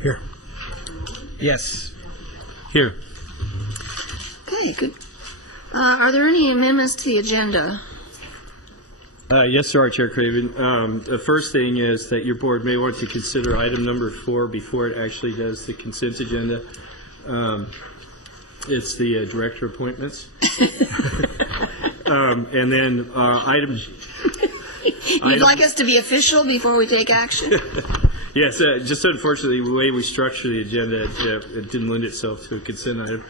Here. Yes. Here. Okay, good. Are there any amendments to the agenda? Yes, there are, Chair Craven. The first thing is that your board may want to consider item number 4 before it actually does the consent agenda. It's the director appointments. And then item... You'd like us to be official before we take action? Yes, just unfortunately, the way we structure the agenda, it didn't lend itself to a consent item.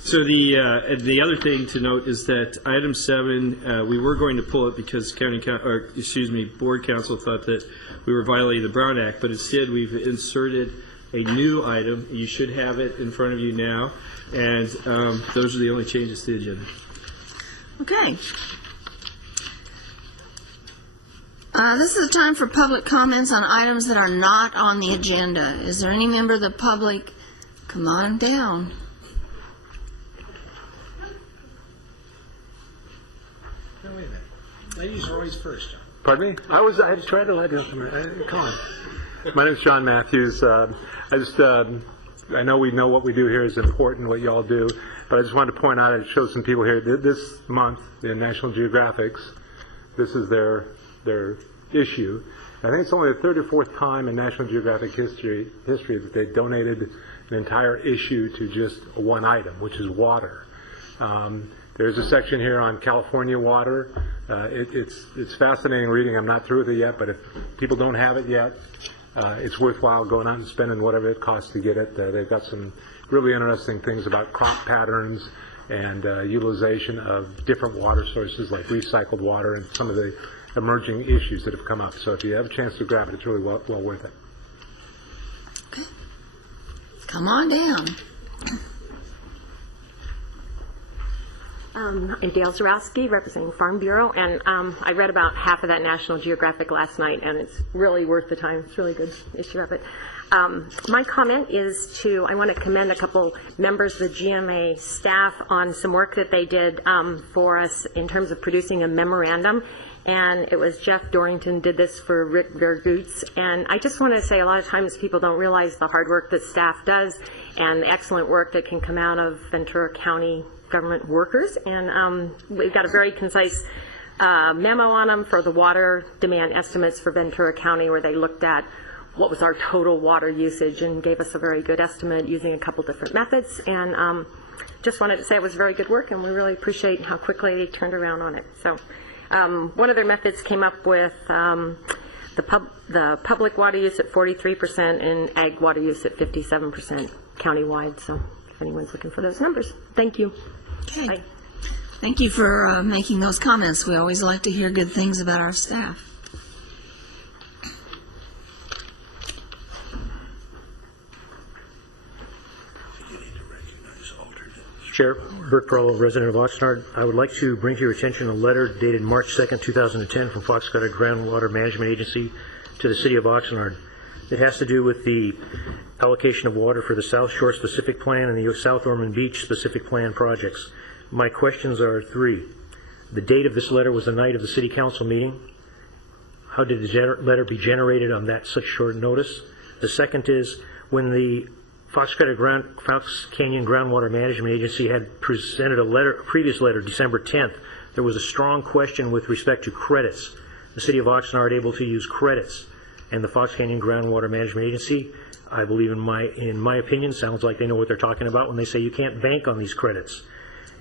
So the other thing to note is that item 7, we were going to pull it because board council thought that we were violating the Brown Act, but instead we've inserted a new item. You should have it in front of you now, and those are the only changes to the agenda. Okay. This is the time for public comments on items that are not on the agenda. Is there any member of the public? Come on down. No, wait a minute. Ladies are always first, John. Pardon me? I tried to let you come on. My name is John Matthews. I know we know what we do here is important, what you all do, but I just wanted to point out, I showed some people here, this month in National Geographic's, this is their issue. I think it's only the 3rd or 4th time in National Geographic history that they donated an entire issue to just one item, which is water. There's a section here on California water. It's fascinating reading. I'm not through with it yet, but if people don't have it yet, it's worthwhile going out and spending whatever it costs to get it. They've got some really interesting things about crop patterns and utilization of different water sources like recycled water and some of the emerging issues that have come up. So if you have a chance to grab it, it's really well worth it. Okay. Come on down. I'm Dale Zarowski, representing Farm Bureau, and I read about half of that National Geographic last night, and it's really worth the time. It's a really good issue of it. My comment is I want to commend a couple members of the GMA staff on some work that they did for us in terms of producing a memorandum. And it was Jeff Dorrington did this for Rick Vergoots. And I just want to say a lot of times people don't realize the hard work that staff does and the excellent work that can come out of Ventura County government workers. And we've got a very concise memo on them for the water demand estimates for Ventura County, where they looked at what was our total water usage and gave us a very good estimate using a couple different methods. And just wanted to say it was very good work, and we really appreciate how quickly they turned around on it. So. One of their methods came up with the public water use at 43% and ag water use at 57% countywide. So if anyone's looking for those numbers, thank you. Okay. Bye. Thank you for making those comments. We always like to hear good things about our staff. Chair, Bert Perello, resident of Oxnard. I would like to bring to your attention a letter dated March 2nd, 2010 from Fox Cutter Groundwater Management Agency to the City of Oxnard. It has to do with the allocation of water for the South Shore Specific Plan and the South Ormond Beach Specific Plan projects. My questions are 3. The date of this letter was the night of the City Council meeting. How did the letter be generated on that such short notice? The second is, when the Fox Canyon Groundwater Management Agency had presented a previous letter, December 10th, there was a strong question with respect to credits. The City of Oxnard able to use credits, and the Fox Canyon Groundwater Management Agency, I believe in my opinion, sounds like they know what they're talking about when they say you can't bank on these credits.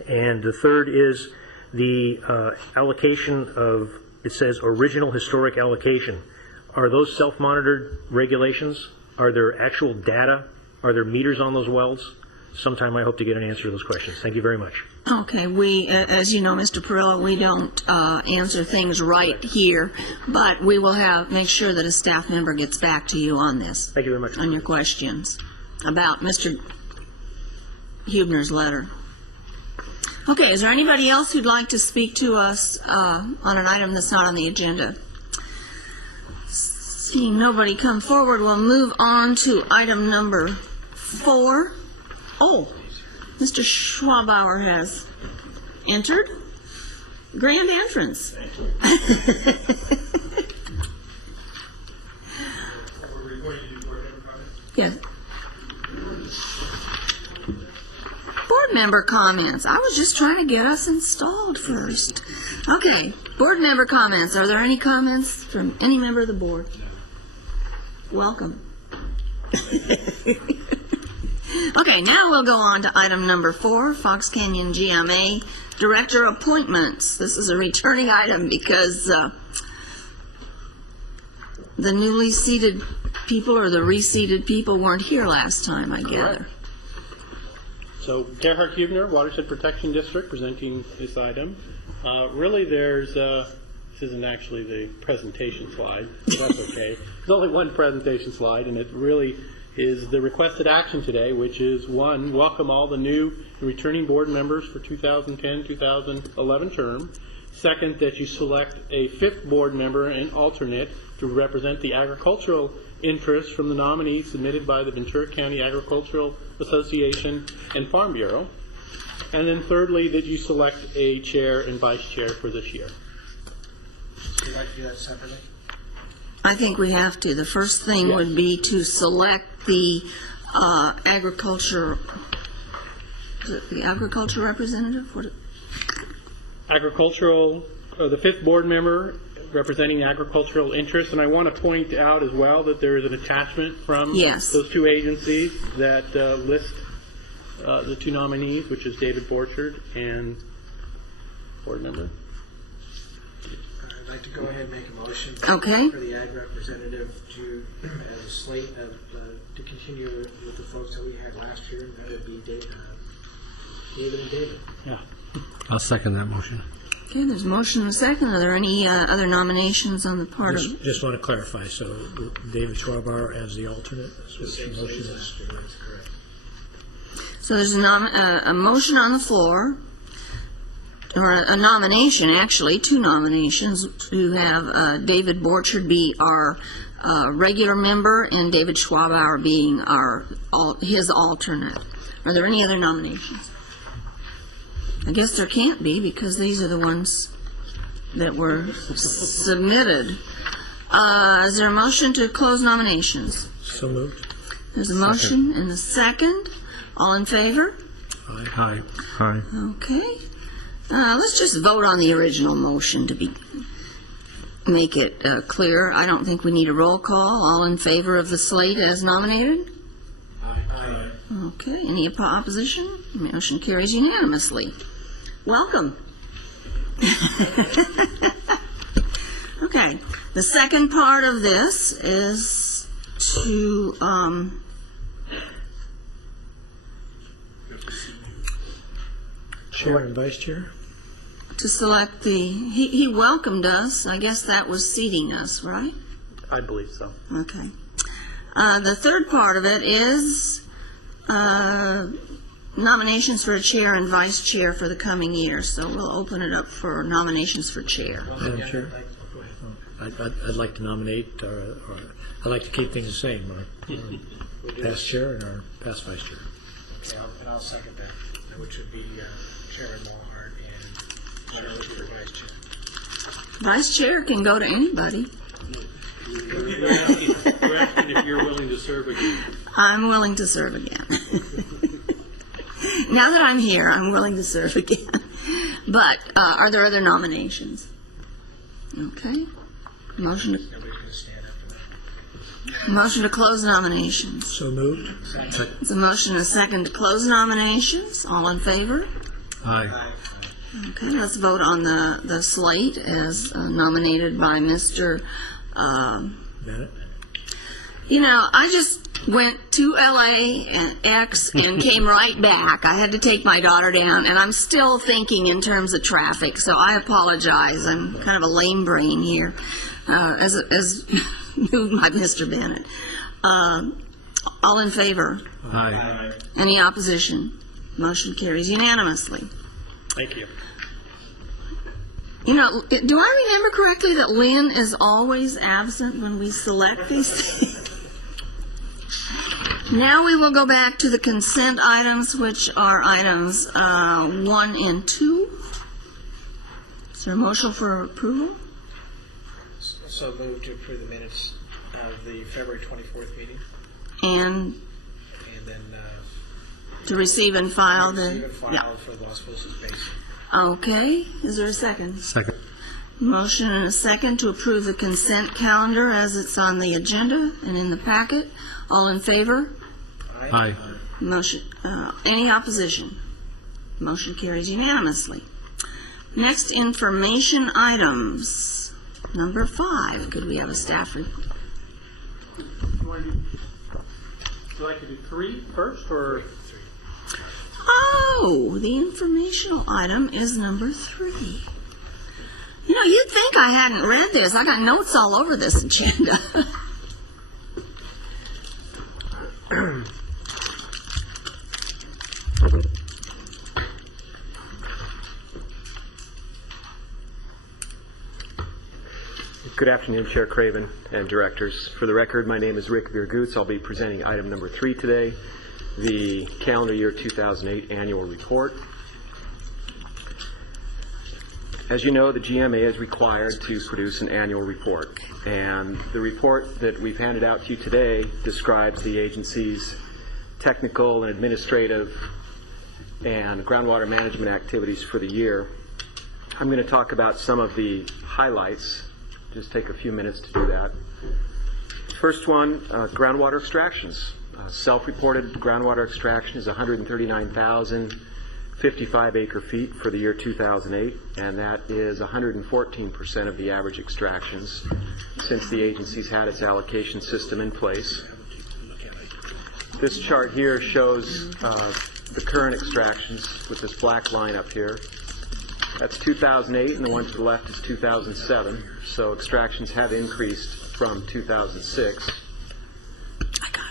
And the third is the allocation of, it says original historic allocation. Are those self-monitored regulations? Are there actual data? Are there meters on those wells? Sometime I hope to get an answer to those questions. Thank you very much. Okay, we, as you know, Mr. Perella, we don't answer things right here, but we will make sure that a staff member gets back to you on this. Thank you very much. On your questions about Mr. Huebner's letter. Okay, is there anybody else who'd like to speak to us on an item that's not on the agenda? Seeing nobody come forward, we'll move on to item number 4. Oh, Mr. Schwabauer has entered. Grand entrance. Yes. Board member comments. I was just trying to get us installed first. Okay, board member comments. Are there any comments from any member of the board? Welcome. Okay, now we'll go on to item number 4, Fox Canyon GMA Director Appointments. This is a returning item because the newly seated people or the reseated people weren't here last time, I gather. So Gerhard Hubner, Watershed Protection District, presenting this item. Really, this isn't actually the presentation slide, but that's okay. There's only one presentation slide, and it really is the requested action today, which is 1, welcome all the new and returning board members for 2010-2011 term. 2nd, that you select a 5th board member and alternate to represent the agricultural interests from the nominees submitted by the Ventura County Agricultural Association and Farm Bureau. And then thirdly, that you select a chair and vice chair for this year. Would you like to do that separately? I think we have to. The first thing would be to select the agriculture representative? Agricultural, the 5th board member representing agricultural interests, and I want to point out as well that there is an attachment from those 2 agencies that list the 2 nominees, which is David Borchard and board member. I'd like to go ahead and make a motion Okay. for the ag representative to, as a slate of, to continue with the folks that we had last year, and that would be David and David. Yeah. I'll second that motion. Okay, there's a motion and a second. Are there any other nominations on the part of... Just want to clarify, so David Schwabauer as the alternate? So there's a motion on the floor, or a nomination, actually, 2 nominations, to have David Borchard be our regular member and David Schwabauer being his alternate. Are there any other nominations? I guess there can't be, because these are the ones that were submitted. Is there a motion to close nominations? So moved. There's a motion and a second. All in favor? Aye. Aye. Okay. Let's just vote on the original motion to make it clear. I don't think we need a roll call. All in favor of the slate as nominated? Aye. Okay. Any opposition? Motion carries unanimously. Welcome. Okay. The second part of this is to Chair and vice chair? to select he welcomed us. I guess that was seating us, right? I believe so. Okay. The third part of it is nominations for a chair and vice chair for the coming year. So we'll open it up for nominations for chair. Madam Chair? I'd like to nominate, or I'd like to keep things the same, our past chair and our past vice chair. Okay, I'll second that, which would be Chairman Walhart and Vice Chair. Vice chair can go to anybody. We're asking if you're willing to serve again. I'm willing to serve again. Now that I'm here, I'm willing to serve again. But are there other nominations? Okay. Motion Nobody's going to stand up for that. Motion to close nominations. So moved. It's a motion and a second to close nominations. All in favor? Aye. Okay, let's vote on the slate as nominated by Mr. Bennett? You know, I just went to LA and X and came right back. I had to take my daughter down, and I'm still thinking in terms of traffic, so I apologize. I'm kind of a lame brain here, as moved by Mr. Bennett. All in favor? Aye. Any opposition? Motion carries unanimously. Thank you. You know, do I remember correctly that Lynn is always absent when we select these things? Now we will go back to the consent items, which are items 1 and 2. Is there a motion for approval? So moved to approve the minutes of the February 24th meeting. And And then, to receive and file receive the, and file yeah. for Las Vegas Basin. Okay, is there a second? Second. Motion and a second to approve the consent calendar as it's on the agenda and in the packet. All in favor? Aye. Motion, any opposition? Motion carries unanimously. Next, information items. Number 5, could we have a staff report? Would you like to do 3 first, or? Oh, the informational item is number 3. You know, you'd think I hadn't read this. I got notes all over this agenda. Good afternoon, Chair Craven and directors. For the record, my name is Rick Virgutz. I'll be presenting item number 3 today, the calendar year 2008 annual report. As you know, the GMA is required to produce an annual report, and the report that we've handed out to you today describes the agency's technical and administrative and groundwater management activities for the year. I'm going to talk about some of the highlights. Just take a few minutes to do that. First one, groundwater extractions. Self-reported groundwater extraction is 139,055 acre-feet for the year 2008, and that is 114% of the average extractions since the agency's had its allocation system in place. This chart here shows the current extractions with this black line up here. That's 2008, and the one to the left is 2007. So extractions have increased from 2006. I got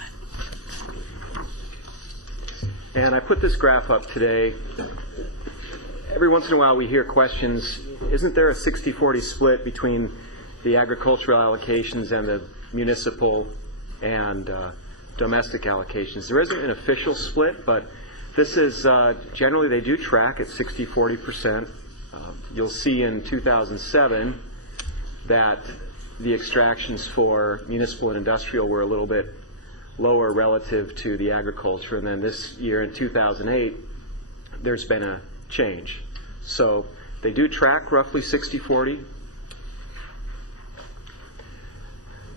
it. And I put this graph up today. Every once in a while we hear questions, isn't there a 60-40 split between the agricultural allocations and the municipal and domestic allocations? There isn't an official split, but this is, generally they do track at 60-40%. You'll see in 2007 that the extractions for municipal and industrial were a little bit lower relative to the agriculture, and then this year in 2008 there's been a change. So they do track roughly 60-40.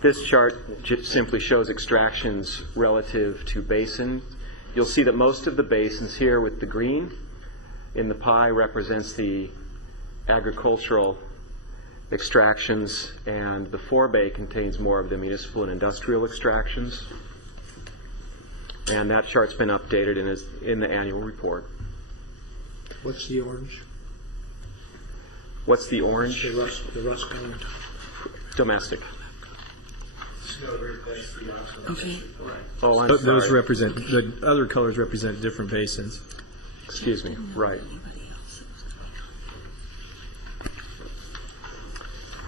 This chart just simply shows extractions relative to basin. You'll see that most of the basins here with the green in the pie represents the agricultural extractions, and the forebay contains more of the municipal and industrial extractions. And that chart's been updated and is in the annual report. What's the orange? What's the orange? The rust colored. Domestic. Okay. Oh, I'm Those sorry. represent, the other colors represent different basins. Excuse me. Right.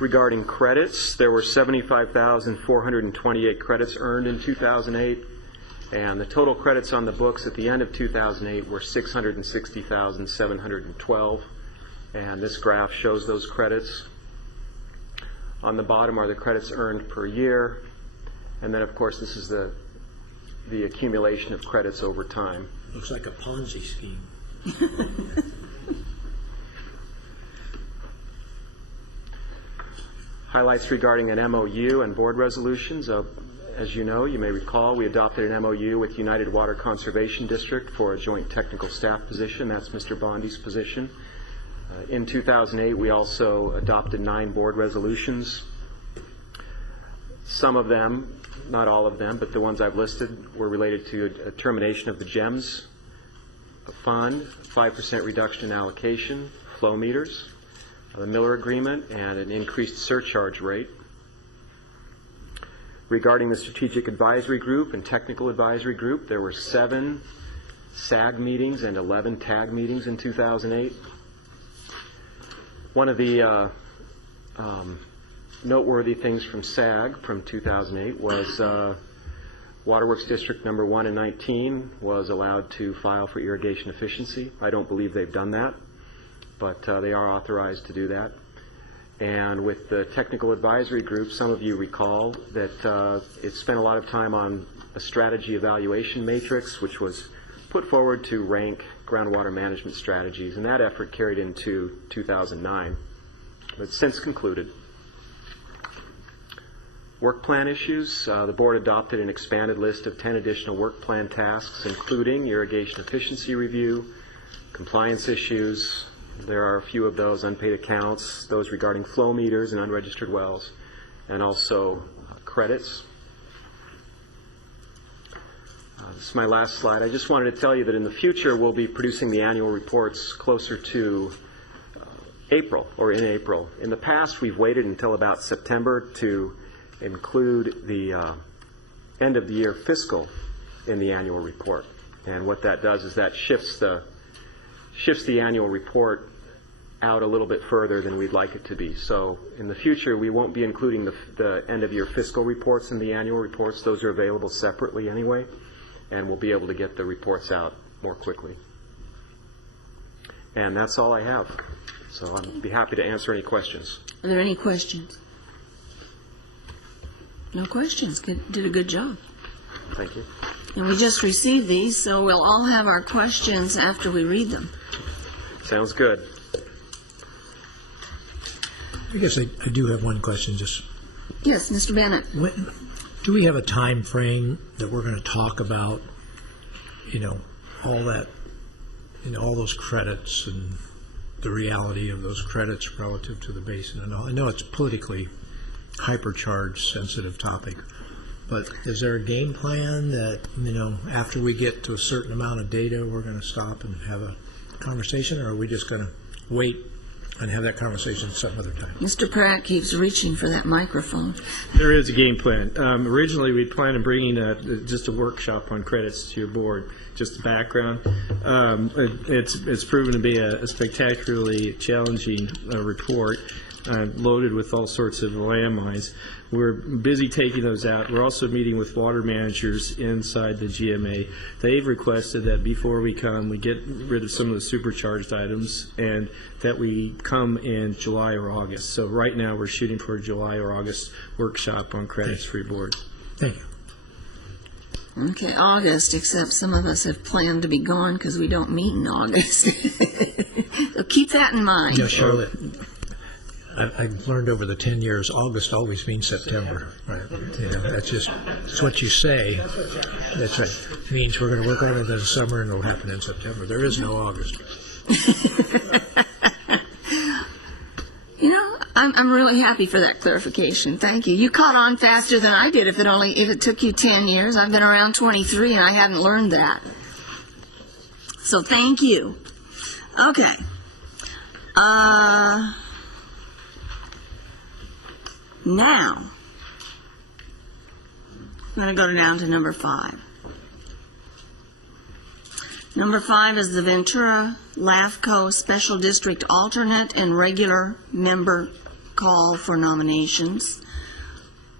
Regarding credits, there were 75,428 credits earned in 2008, and the total credits on the books at the end of 2008 were 660,712, and this graph shows those credits. On the bottom are the credits earned per year, and then of course this is the accumulation of credits over time. Looks like a Ponzi scheme. Highlights regarding an MOU and board resolutions. As you know, you may recall, we adopted an MOU with United Water Conservation District for a joint technical staff position. That's Mr. Bondi's position. In 2008, we also adopted 9 board resolutions. Some of them, not all of them, but the ones I've listed were related to a termination of the GEMS fund, 5% reduction in allocation, flow meters, the Miller Agreement, and an increased surcharge rate. Regarding the Strategic Advisory Group and Technical Advisory Group, there were 7 SAG meetings and 11 TAG meetings in 2008. One of the noteworthy things from SAG from 2008 was Waterworks District number 1 and 19 was allowed to file for irrigation efficiency. I don't believe they've done that, but they are authorized to do that. And with the Technical Advisory Group, some of you recall that it spent a lot of time on a strategy evaluation matrix, which was put forward to rank groundwater management strategies, and that effort carried into 2009, but since concluded. Work plan issues. The board adopted an expanded list of 10 additional work plan tasks, including irrigation efficiency review, compliance issues. There are a few of those: unpaid accounts, those regarding flow meters and unregistered wells, and also credits. This is my last slide. I just wanted to tell you that in the future we'll be producing the annual reports closer to April, or in April. In the past, we've waited until about September to include the end of the year fiscal in the annual report. And what that does is that shifts the annual report out a little bit further than we'd like it to be. So in the future, we won't be including the end of year fiscal reports in the annual reports. Those are available separately anyway, and we'll be able to get the reports out more quickly. And that's all I have. So I'd be happy to answer any questions. Are there any questions? No questions. Did a good job. Thank you. And we just received these, so we'll all have our questions after we read them. Sounds good. I guess I do have one question. Just Yes, Mr. Bennett. do we have a time frame that we're going to talk about, all that, all those credits and the reality of those credits relative to the basin and all? I know it's politically hypercharged, sensitive topic, but is there a game plan that, after we get to a certain amount of data, we're going to stop and have a conversation, or are we just going to wait and have that conversation some other time? Mr. Pratt keeps reaching for that microphone. There is a game plan. Originally, we planned on bringing just a workshop on credits to your board, just the background. It's proven to be a spectacularly challenging report, loaded with all sorts of landmines. We're busy taking those out. We're also meeting with water managers inside the GMA. They've requested that before we come, we get rid of some of the supercharged items, and that we come in July or August. So right now, we're shooting for a July or August workshop on credits for your board. Thank you. Okay, August, except some of us have planned to be gone because we don't meet in August. So keep that in mind. Charlotte, I've learned over the 10 years, August always means September. Right? That's what you say. That's right. It means we're going to work on it in the summer and it'll happen in September. There is no August. I'm really happy for that clarification. Thank you. You caught on faster than I did. If it took you 10 years, I've been around 23 and I hadn't learned that. So thank you. Okay. Now, I'm going to go down to number 5. Number 5 is the Ventura LAFCO Special District Alternate and Regular Member Call for Nominations.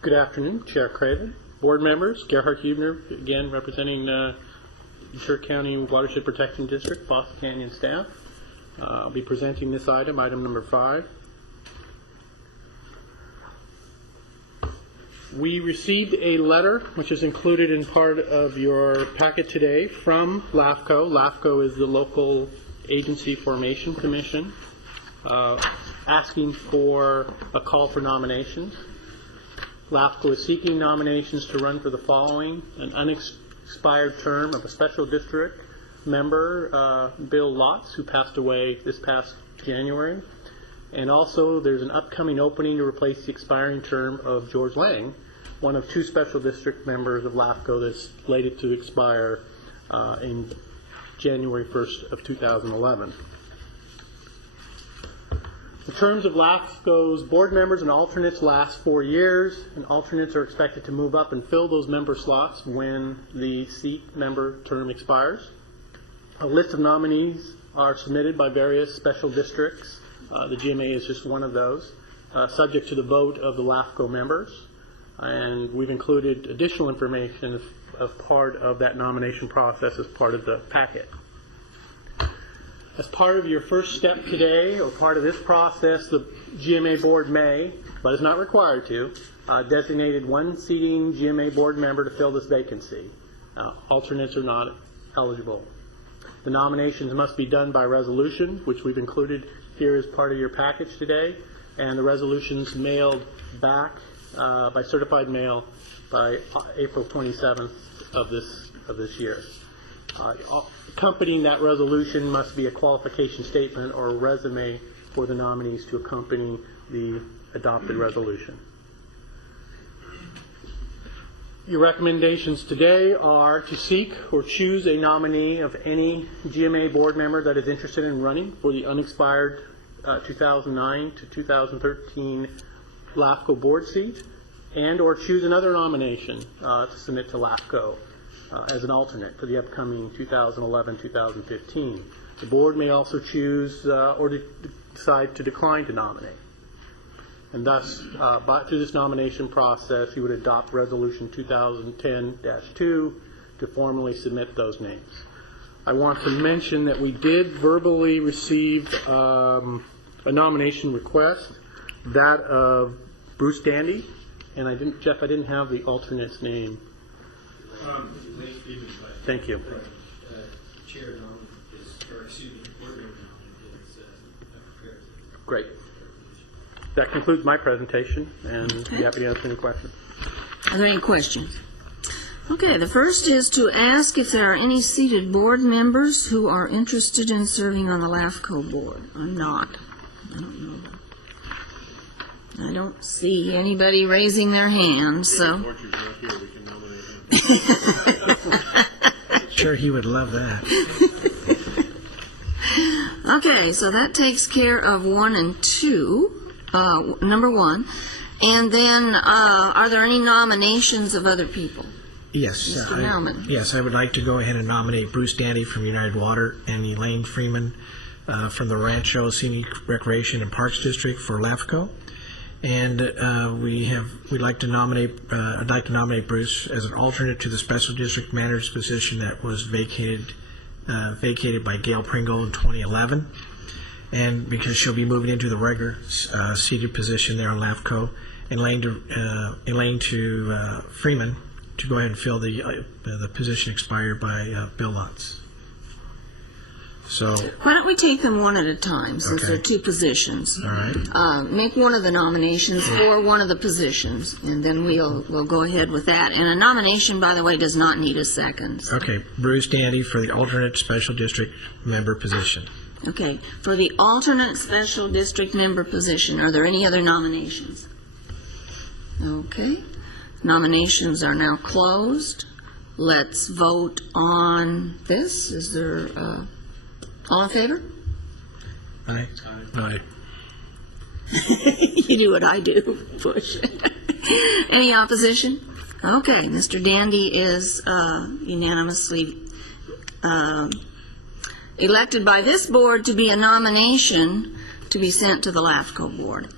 Good afternoon, Chair Craven, board members, Gerhard Hubner, again representing Ventura County Watershed Protection District, Foster Canyon staff. I'll be presenting this item number 5. We received a letter, which is included in part of your packet today, from LAFCO. LAFCO is the local agency formation commission, asking for a call for nominations. LAFCO is seeking nominations to run for the following: an unexpired term of a special district member, Bill Lotz, who passed away this past January. And also there's an upcoming opening to replace the expiring term of George Lang, one of 2 special district members of LAFCO that's slated to expire in January 1st of 2011. The terms of LAFCO's board members and alternates last 4 years, and alternates are expected to move up and fill those member slots when the seat member term expires. A list of nominees are submitted by various special districts. The GMA is just one of those, subject to the vote of the LAFCO members. And we've included additional information as part of that nomination process as part of the packet. As part of your first step today, or part of this process, the GMA board may, but is not required to, designated one seating GMA board member to fill this vacancy. Alternates are not eligible. The nominations must be done by resolution, which we've included here as part of your package today, and the resolutions mailed back by certified mail by April 27th of this year. Accompanying that resolution must be a qualification statement or a resume for the nominees to accompany the adopted resolution. Your recommendations today are to seek or choose a nominee of any GMA board member that is interested in running for the unexpired 2009 to 2013 LAFCO board seat, and or choose another nomination to submit to LAFCO as an alternate for the upcoming 2011-2015. The board may also choose or decide to decline to nominate. And thus, through this nomination process, you would adopt Resolution 2010-2 to formally submit those names. I want to mention that we did verbally receive a nomination request, that of Bruce Dandy, and Jeff, I didn't have the alternate's name. Thank you. Great. That concludes my presentation, and I'd be happy to answer any questions. Are there any questions? Okay, the first is to ask if there are any seated board members who are interested in serving on the LAFCO board or not. I don't know. I don't see anybody raising their hand, so. Sure, he would love that. Okay, so that takes care of 1 and 2. Number 1, and then are there any nominations of other people? Yes. Mr. Nauman. Yes, I would like to go ahead and nominate Bruce Dandy from United Water and Elaine Freeman from the Rancho Scenic Recreation and Parks District for LAFCO. And I'd like to nominate Bruce as an alternate to the Special District Manager's position that was vacated by Gail Pringle in 2011. And because she'll be moving into the regular seated position there on LAFCO, and Elaine to Freeman to go ahead and fill the position expired by Bill Lutz. So why don't we take them one at a time, since Okay. there are 2 positions. All right. Make one of the nominations for one of the positions, and then we'll go ahead with that. And a nomination, by the way, does not need a second. Okay, Bruce Dandy for the alternate special district member position. Okay, for the alternate special district member position, are there any other nominations? Okay, nominations are now closed. Let's vote on this. Is there, all in favor? Aye. Aye. You do what I do, push. Any opposition? Okay, Mr. Dandy is unanimously elected by this board to be a nomination to be sent to the LAFCO board.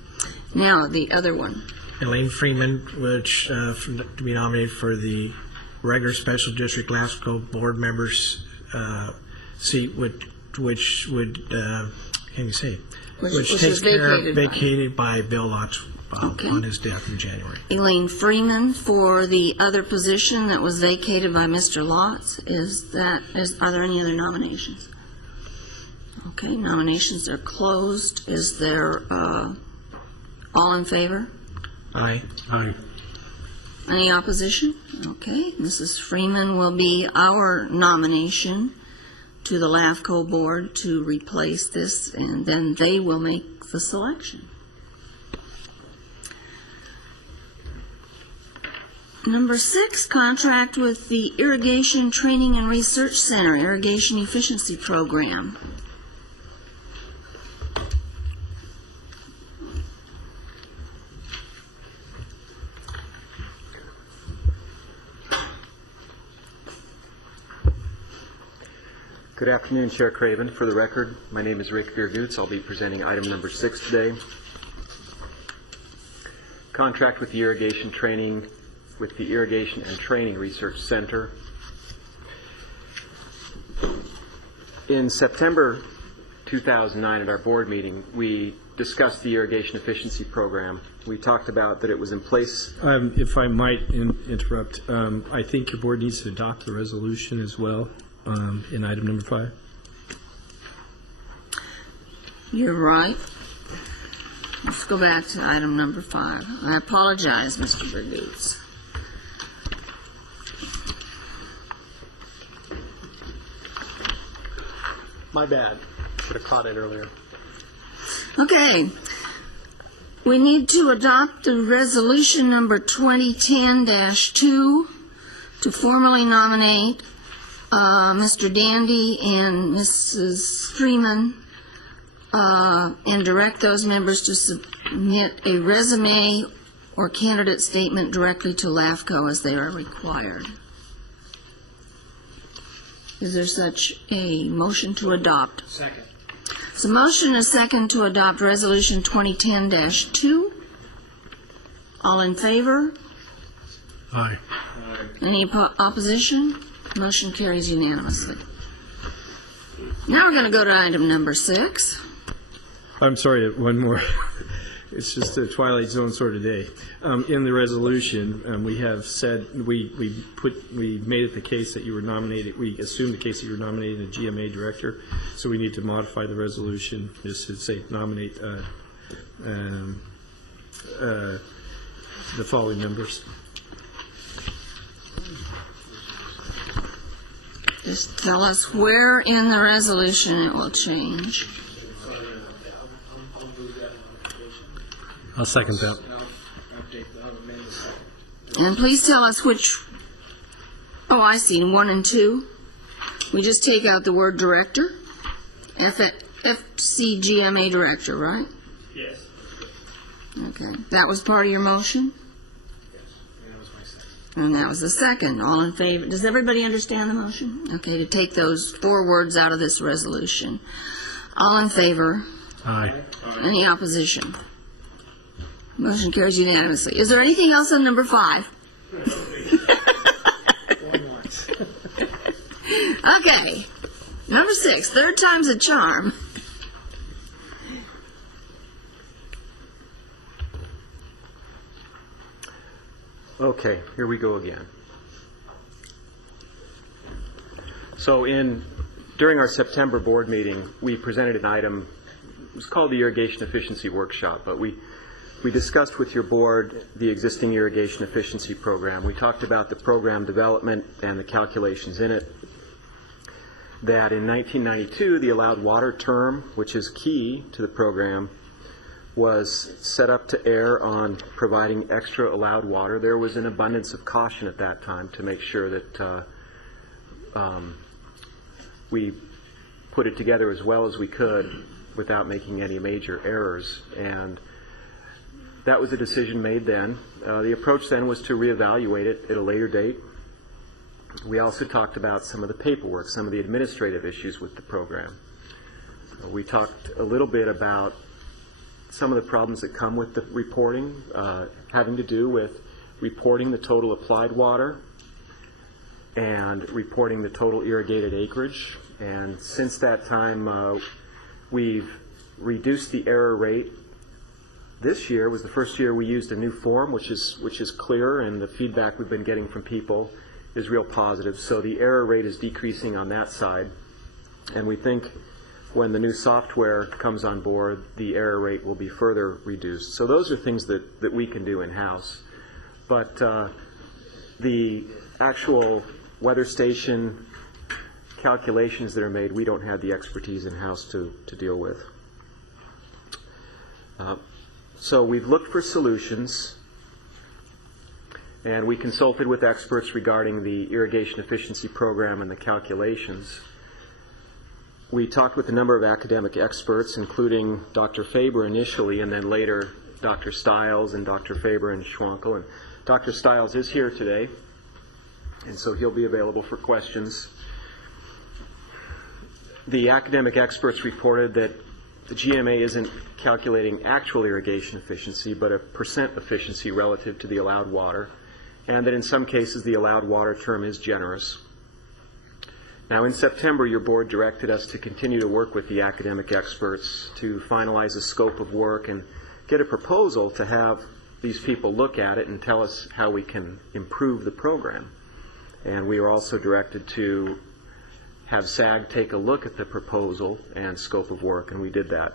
Now, the other one. Elaine Freeman, which to be nominated for the regular special district LAFCO board members seat, which would can you say it? Which takes care of vacated by Bill Lutz on his death in January. Elaine Freeman for the other position that was vacated by Mr. Lutz. Are there any other nominations? Okay, nominations are closed. Is there all in favor? Aye. Aye. Any opposition? Okay, Mrs. Freeman will be our nomination to the LAFCO board to replace this, and then they will make the selection. Number 6, contract with the Irrigation Training and Research Center, Irrigation Efficiency Program. Good afternoon, Chair Craven. For the record, my name is Rick Viergoots. I'll be presenting item number 6 today. Contract with the Irrigation and Training Research Center. In September 2009 at our board meeting, we discussed the irrigation efficiency program. We talked about that it was in place. If I might interrupt, I think your board needs to adopt the resolution as well in item number 5. You're right. Let's go back to item number 5. I apologize, Mr. Bergutz. My bad. Should have caught it earlier. Okay. We need to adopt the resolution number 2010-2 to formally nominate Mr. Dandy and Mrs. Freeman and direct those members to submit a resume or candidate statement directly to LAFCO as they are required. Is there such a motion to adopt? Second. So motion and a second to adopt resolution 2010-2. All in favor? Aye. Any opposition? Motion carries unanimously. Now we're going to go to item number 6. I'm sorry, one more. It's just a Twilight Zone sort of day. In the resolution, we have said, we made it the case that you were nominated, we assumed the case that you were nominated a GMA director, so we need to modify the resolution, just to say nominate the following members. Just tell us where in the resolution it will change. I'll second that. And I'll update, I'll amend the second. And please tell us which, oh, I see, 1 and 2. We just take out the word director? FCGMA director, right? Yes. Okay. That was part of your motion? And that was my second. And that was the second. All in favor? Does everybody understand the motion? Okay, to take those 4 words out of this resolution. All in favor? Aye. Any opposition? Motion carries unanimously. Is there anything else on number 5? One once. Okay. Number 6, third time's a charm. Okay, here we go again. So during our September board meeting, we presented an item, it was called the Irrigation Efficiency Workshop, but we discussed with your board the existing irrigation efficiency program. We talked about the program development and the calculations in it. That in 1992, the allowed water term, which is key to the program, was set up to err on providing extra allowed water. There was an abundance of caution at that time to make sure that we put it together as well as we could without making any major errors. And that was a decision made then. The approach then was to reevaluate it at a later date. We also talked about some of the paperwork, some of the administrative issues with the program. We talked a little bit about some of the problems that come with the reporting, having to do with reporting the total applied water and reporting the total irrigated acreage. And since that time, we've reduced the error rate. This year was the first year we used a new form, which is clearer, and the feedback we've been getting from people is real positive. So the error rate is decreasing on that side, and we think when the new software comes on board, the error rate will be further reduced. So those are things that we can do in-house. But the actual weather station calculations that are made, we don't have the expertise in-house to deal with. So we've looked for solutions, and we consulted with experts regarding the irrigation efficiency program and the calculations. We talked with a number of academic experts, including Dr. Faber initially, and then later Dr. Stiles and Dr. Faber and Schwankel. And Dr. Stiles is here today, and so he'll be available for questions. The academic experts reported that the GMA isn't calculating actual irrigation efficiency, but a percent efficiency relative to the allowed water, and that in some cases the allowed water term is generous. Now, in September, your board directed us to continue to work with the academic experts to finalize a scope of work and get a proposal to have these people look at it and tell us how we can improve the program. And we were also directed to have SAG take a look at the proposal and scope of work, and we did that.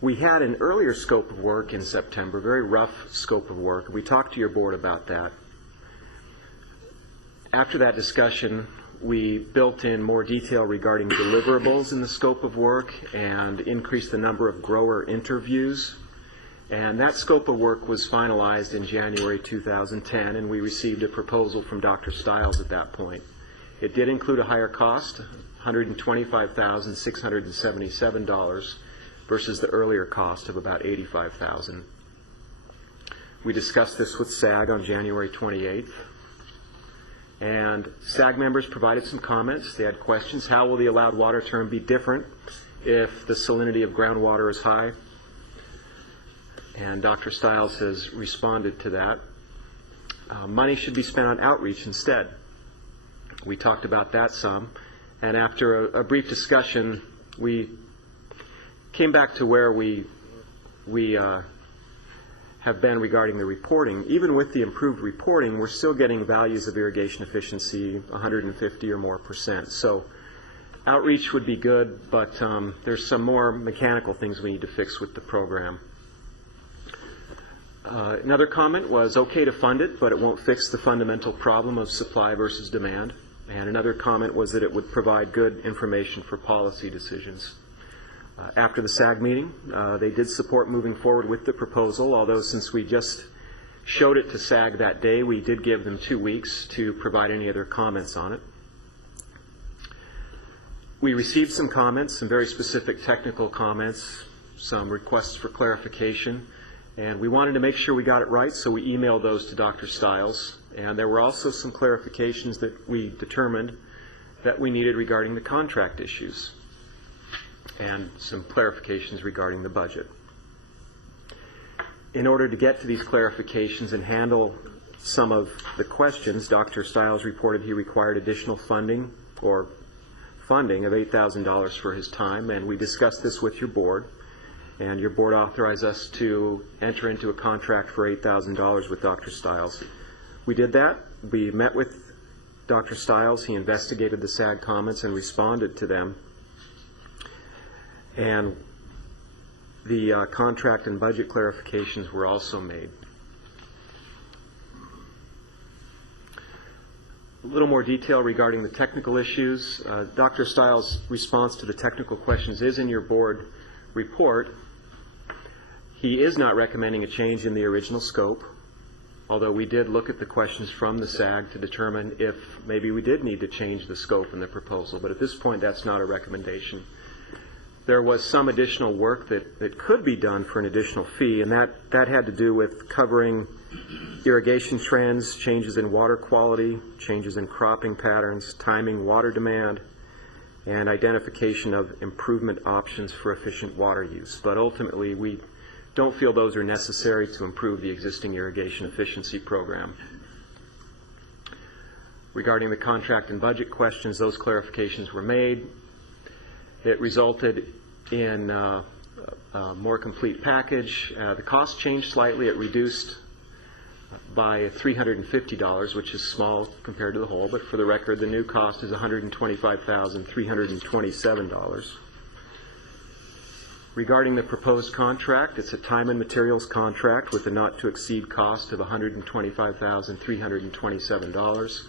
We had an earlier scope of work in September, very rough scope of work. We talked to your board about that. After that discussion, we built in more detail regarding deliverables in the scope of work and increased the number of grower interviews. And that scope of work was finalized in January 2010, and we received a proposal from Dr. Stiles at that point. It did include a higher cost, $125,677 versus the earlier cost of about $85,000. We discussed this with SAG on January 28th. And SAG members provided some comments. They had questions. How will the allowed water term be different if the salinity of groundwater is high? And Dr. Stiles has responded to that. Money should be spent on outreach instead. We talked about that some. And after a brief discussion, we came back to where we have been regarding the reporting. Even with the improved reporting, we're still getting values of irrigation efficiency 150 or more %. So outreach would be good, but there's some more mechanical things we need to fix with the program. Another comment was okay to fund it, but it won't fix the fundamental problem of supply versus demand. And another comment was that it would provide good information for policy decisions. After the SAG meeting, they did support moving forward with the proposal, although since we just showed it to SAG that day, we did give them 2 weeks to provide any other comments on it. We received some comments, some very specific technical comments, some requests for clarification, and we wanted to make sure we got it right, so we emailed those to Dr. Stiles. And there were also some clarifications that we determined that we needed regarding the contract issues, and some clarifications regarding the budget. In order to get to these clarifications and handle some of the questions, Dr. Stiles reported he required additional funding of $8,000 for his time, and we discussed this with your board, and your board authorized us to enter into a contract for $8,000 with Dr. Stiles. We did that. We met with Dr. Stiles. He investigated the SAG comments and responded to them. And the contract and budget clarifications were also made. A little more detail regarding the technical issues. Dr. Stiles' response to the technical questions is in your board report. He is not recommending a change in the original scope, although we did look at the questions from the SAG to determine if maybe we did need to change the scope in the proposal. But at this point, that's not a recommendation. There was some additional work that could be done for an additional fee, and that had to do with covering irrigation trends, changes in water quality, changes in cropping patterns, timing water demand, and identification of improvement options for efficient water use. But ultimately, we don't feel those are necessary to improve the existing irrigation efficiency program. Regarding the contract and budget questions, those clarifications were made. It resulted in a more complete package. The cost changed slightly. It reduced by $350, which is small compared to the whole, but for the record, the new cost is $125,327. Regarding the proposed contract, it's a time and materials contract with a not-to-exceed cost of $125,327.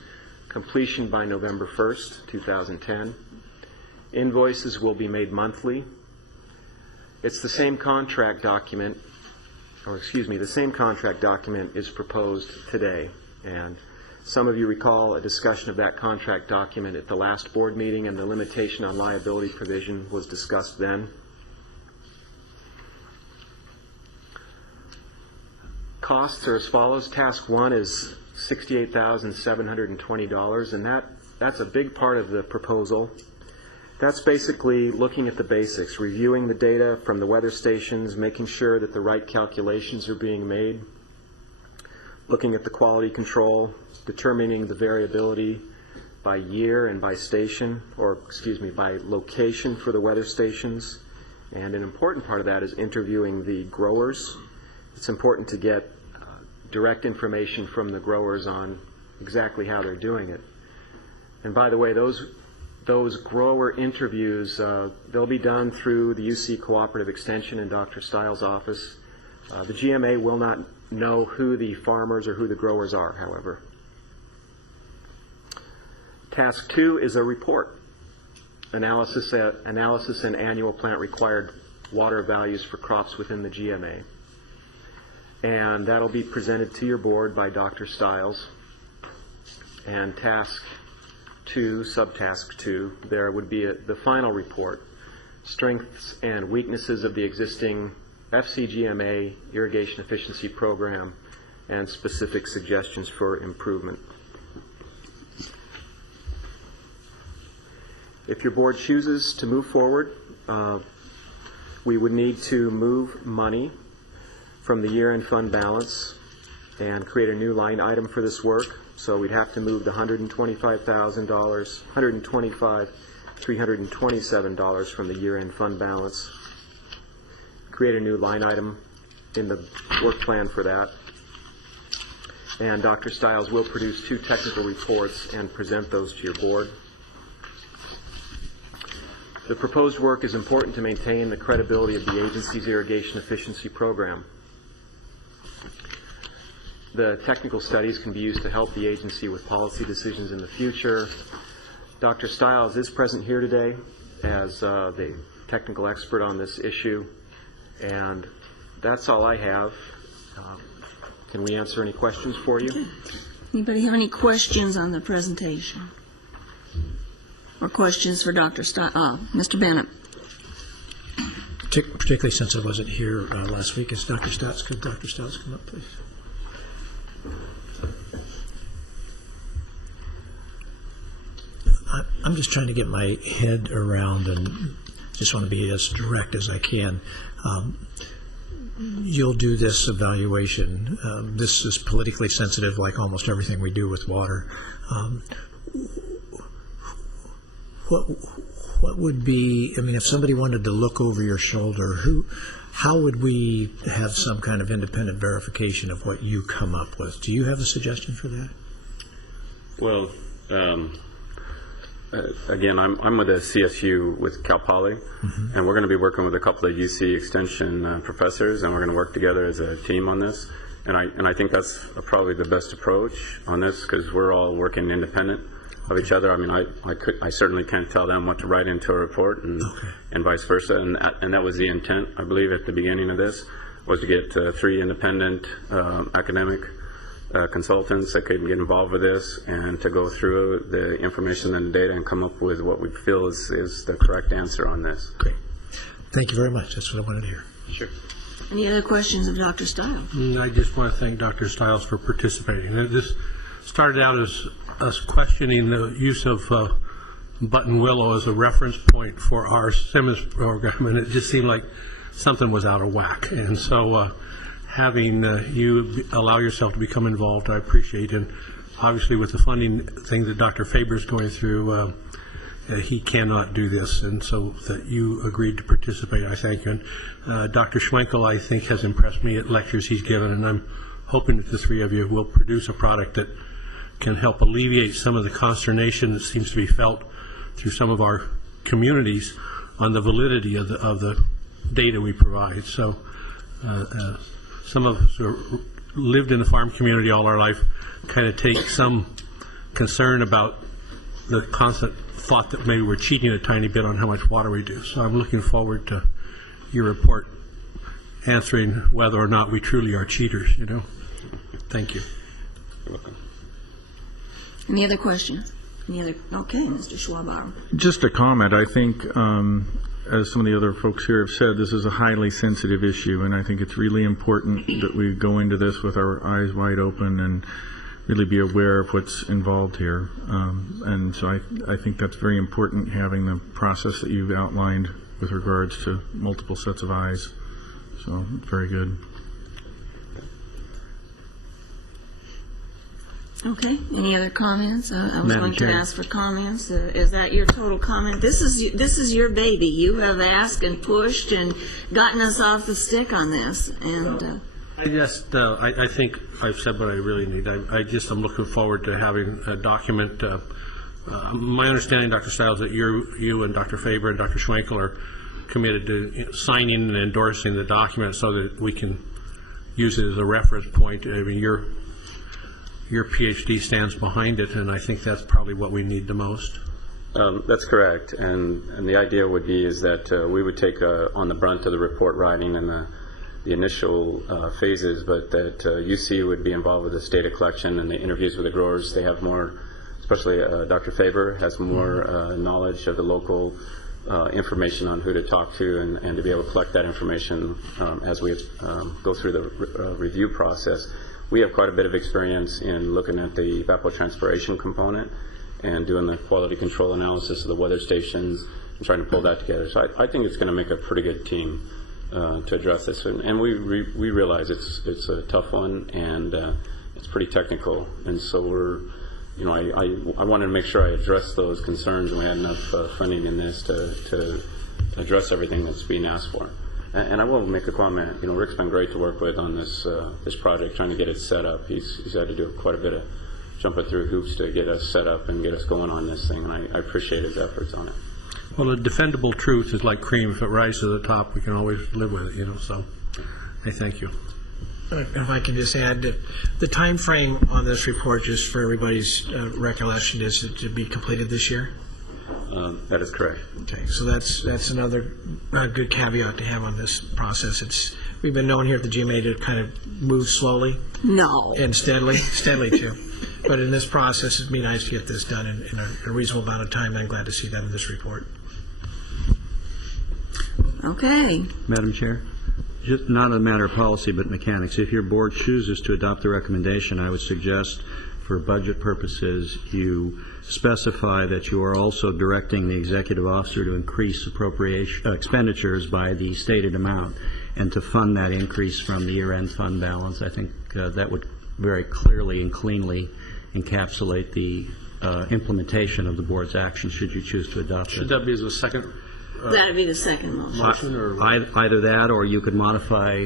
Completion by November 1st, 2010. Invoices will be made monthly. It's the same contract document, the same contract document is proposed today. And some of you recall a discussion of that contract document at the last board meeting, and the limitation on liability provision was discussed then. Costs are as follows. Task 1 is $68,720, and that's a big part of the proposal. That's basically looking at the basics, reviewing the data from the weather stations, making sure that the right calculations are being made, looking at the quality control, determining the variability by year and by station, or excuse me, by location for the weather stations. And an important part of that is interviewing the growers. It's important to get direct information from the growers on exactly how they're doing it. And by the way, those grower interviews, they'll be done through the UC Cooperative Extension in Dr. Stiles' office. The GMA will not know who the farmers or who the growers are, however. Task 2 is a report. Analysis and annual plant required water values for crops within the GMA. And that'll be presented to your board by Dr. Stiles. And task 2, subtask 2, there would be the final report, strengths and weaknesses of the existing FCGMA irrigation efficiency program and specific suggestions for improvement. If your board chooses to move forward, we would need to move money from the year-end fund balance and create a new line item for this work. So we'd have to move the $125,000, $327 from the year-end fund balance, create a new line item in the work plan for that. And Dr. Stiles will produce 2 technical reports and present those to your board. The proposed work is important to maintain the credibility of the agency's irrigation efficiency program. The technical studies can be used to help the agency with policy decisions in the future. Dr. Stiles is present here today as the technical expert on this issue, and that's all I have. Can we answer any questions for you? Anybody have any questions on the presentation? Or questions for Dr. Mr. Bennett? Particularly since I wasn't here last week, is Dr. Stouts. Could Dr. Stouts come up, please? I'm just trying to get my head around, and just want to be as direct as I can. You'll do this evaluation. This is politically sensitive, like almost everything we do with water. What would be, I mean, if somebody wanted to look over your shoulder, how would we have some kind of independent verification of what you come up with? Do you have a suggestion for that? Well, again, I'm with the CSU with Cal Poly, and we're going to be working with a couple of UC Extension professors, and we're going to work together as a team on this. And I think that's probably the best approach on this, because we're all working independent of each other. I mean, I certainly can't tell them what to write into a report, and vice versa. And that was the intent, I believe, at the beginning of this, was to get 3 independent academic consultants that could get involved with this, and to go through the information and the data and come up with what we feel is the correct answer on this. Great. Thank you very much. That's what I wanted to hear. Sure. Any other questions of Dr. Stiles? I just want to thank Dr. Stiles for participating. This started out as us questioning the use of button willow as a reference point for our Simmons program, and it just seemed like something was out of whack. And so having you allow yourself to become involved, I appreciate. And obviously with the funding thing that Dr. Faber's going through, he cannot do this, and so that you agreed to participate, I thank you. And Dr. Schwenkel, I think, has impressed me at lectures he's given, and I'm hoping that the 3 of you will produce a product that can help alleviate some of the consternation that seems to be felt through some of our communities on the validity of the data we provide. So some of us who lived in the farm community all our life kind of take some concern about the constant thought that maybe we're cheating a tiny bit on how much water we do. So I'm looking forward to your report answering whether or not we truly are cheaters, you know. Thank you. You're welcome. Any other questions? Okay, Mr. Schwabauer. Just a comment. I think, as some of the other folks here have said, this is a highly sensitive issue, and I think it's really important that we go into this with our eyes wide open and really be aware of what's involved here. And so I think that's very important, having the process that you've outlined with regards to multiple sets of eyes. So, very good. Okay, any other comments? I was Madam going to Chair. ask for comments. Is that your total comment? This is your baby. You have asked and pushed and gotten us off the stick on this, and I think I've said what I really need. I'm looking forward to having a document. My understanding, Dr. Stiles, that you and Dr. Faber and Dr. Schwenkel are committed to signing and endorsing the document so that we can use it as a reference point. I mean, your PhD stands behind it, and I think that's probably what we need the most. That's correct, and the idea would be is that we would take on the brunt of the report writing and the initial phases, but that UC would be involved with the data collection and the interviews with the growers. They have more, especially Dr. Faber has more knowledge of the local information on who to talk to and to be able to collect that information as we go through the review process. We have quite a bit of experience in looking at the evapotranspiration component and doing the quality control analysis of the weather stations and trying to pull that together. So I think it's going to make a pretty good team to address this. And we realize it's a tough one and it's pretty technical. And so I wanted to make sure I addressed those concerns and we had enough funding in this to address everything that's being asked for. And I will make a comment. Rick's been great to work with on this project, trying to get it set up. He's had to do quite a bit of jumping through hoops to get us set up and get us going on this thing, and I appreciate his efforts on it. Well, a defendable truth is like cream. If it rises to the top, we can always live with it, so I thank you. If I can just add that the time frame on this report, just for everybody's recollection, is to be completed this year? That is correct. Okay, so that's another good caveat to have on this process. We've been known here at the GMA to kind of move slowly no. and steadily too. But in this process, it'd be nice to get this done in a reasonable amount of time. And I'm glad to see that in this report. Okay. Madam Chair, just not a matter of policy but mechanics. If your board chooses to adopt the recommendation, I would suggest for budget purposes you specify that you are also directing the executive officer to increase expenditures by the stated amount and to fund that increase from the year-end fund balance. I think that would very clearly and cleanly encapsulate the implementation of the board's action should you choose to adopt it. Should that be as a second That would be the second motion. motion? Or Either that or you could modify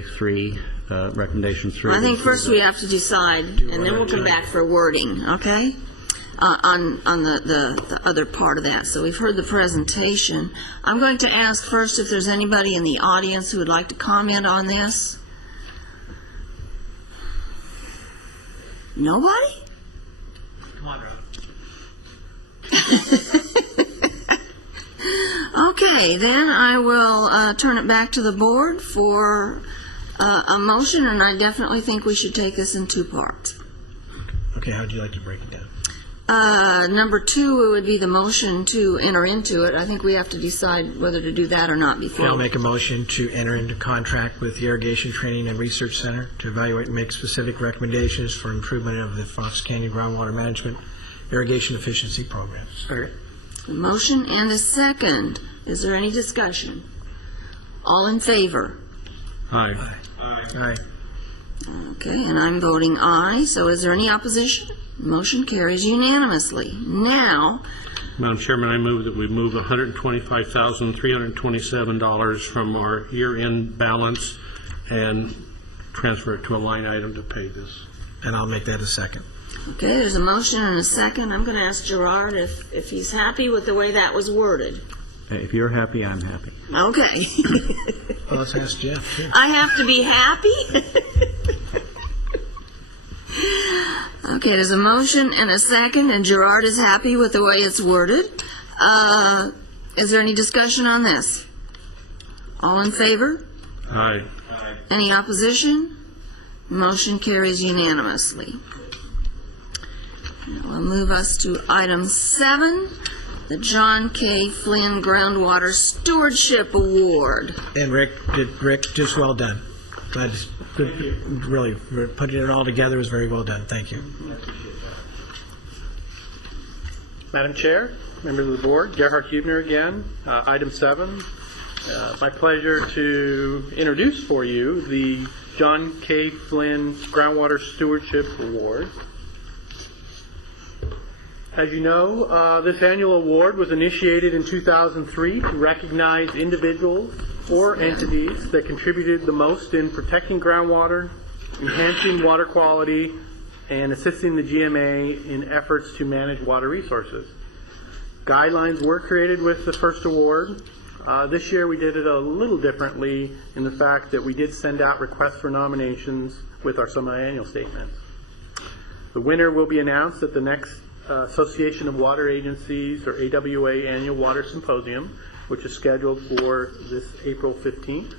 recommendation 3. I think first we have to decide, and then we'll come back for wording, okay? On the other part of that. So we've heard the presentation. I'm going to ask first if there's anybody in the audience who would like to comment on this. Nobody? Come on, Rob. Okay, then I will turn it back to the board for a motion, and I definitely think we should take this in two parts. Okay, how would you like to break it down? Number 2, it would be the motion to enter into it. I think we have to decide whether to do that or not before. I'll make a motion to enter into contract with the Irrigation Training and Research Center to evaluate and make specific recommendations for improvement of the Fox Canyon groundwater management irrigation efficiency programs. A motion and a second. Is there any discussion? All in favor? Aye. Aye. Okay, and I'm voting aye. So is there any opposition? Motion carries unanimously. Now, Madam Chairman, I move that we move $125,327 from our year-end balance and transfer it to a line item to pay this. And I'll make that a second. okay, there's a motion and a second. I'm going to ask Gerard if he's happy with the way that was worded. If you're happy, I'm happy. Okay. Well, let's ask Jeff, too. I have to be happy? Okay, there's a motion and a second, and Gerard is happy with the way it's worded. Is there any discussion on this? All in favor? Aye. Any opposition? Motion carries unanimously. That will move us to item 7, the John K. Flynn Groundwater Stewardship Award. And Rick, just well done. Glad, good, really, putting it all together was very well done. Thank you. Madam Chair, members of the board, Gerhard Hubner again. Item 7. My pleasure to introduce for you the John K. Flynn Groundwater Stewardship Award. As you know, this annual award was initiated in 2003 to recognize individuals or entities that contributed the most in protecting groundwater, enhancing water quality, and assisting the GMA in efforts to manage water resources. Guidelines were created with the first award. This year we did it a little differently in the fact that we did send out requests for nominations with our semi-annual statements. The winner will be announced at the next Association of Water Agencies, or AWA, Annual Water Symposium, which is scheduled for this April 15th.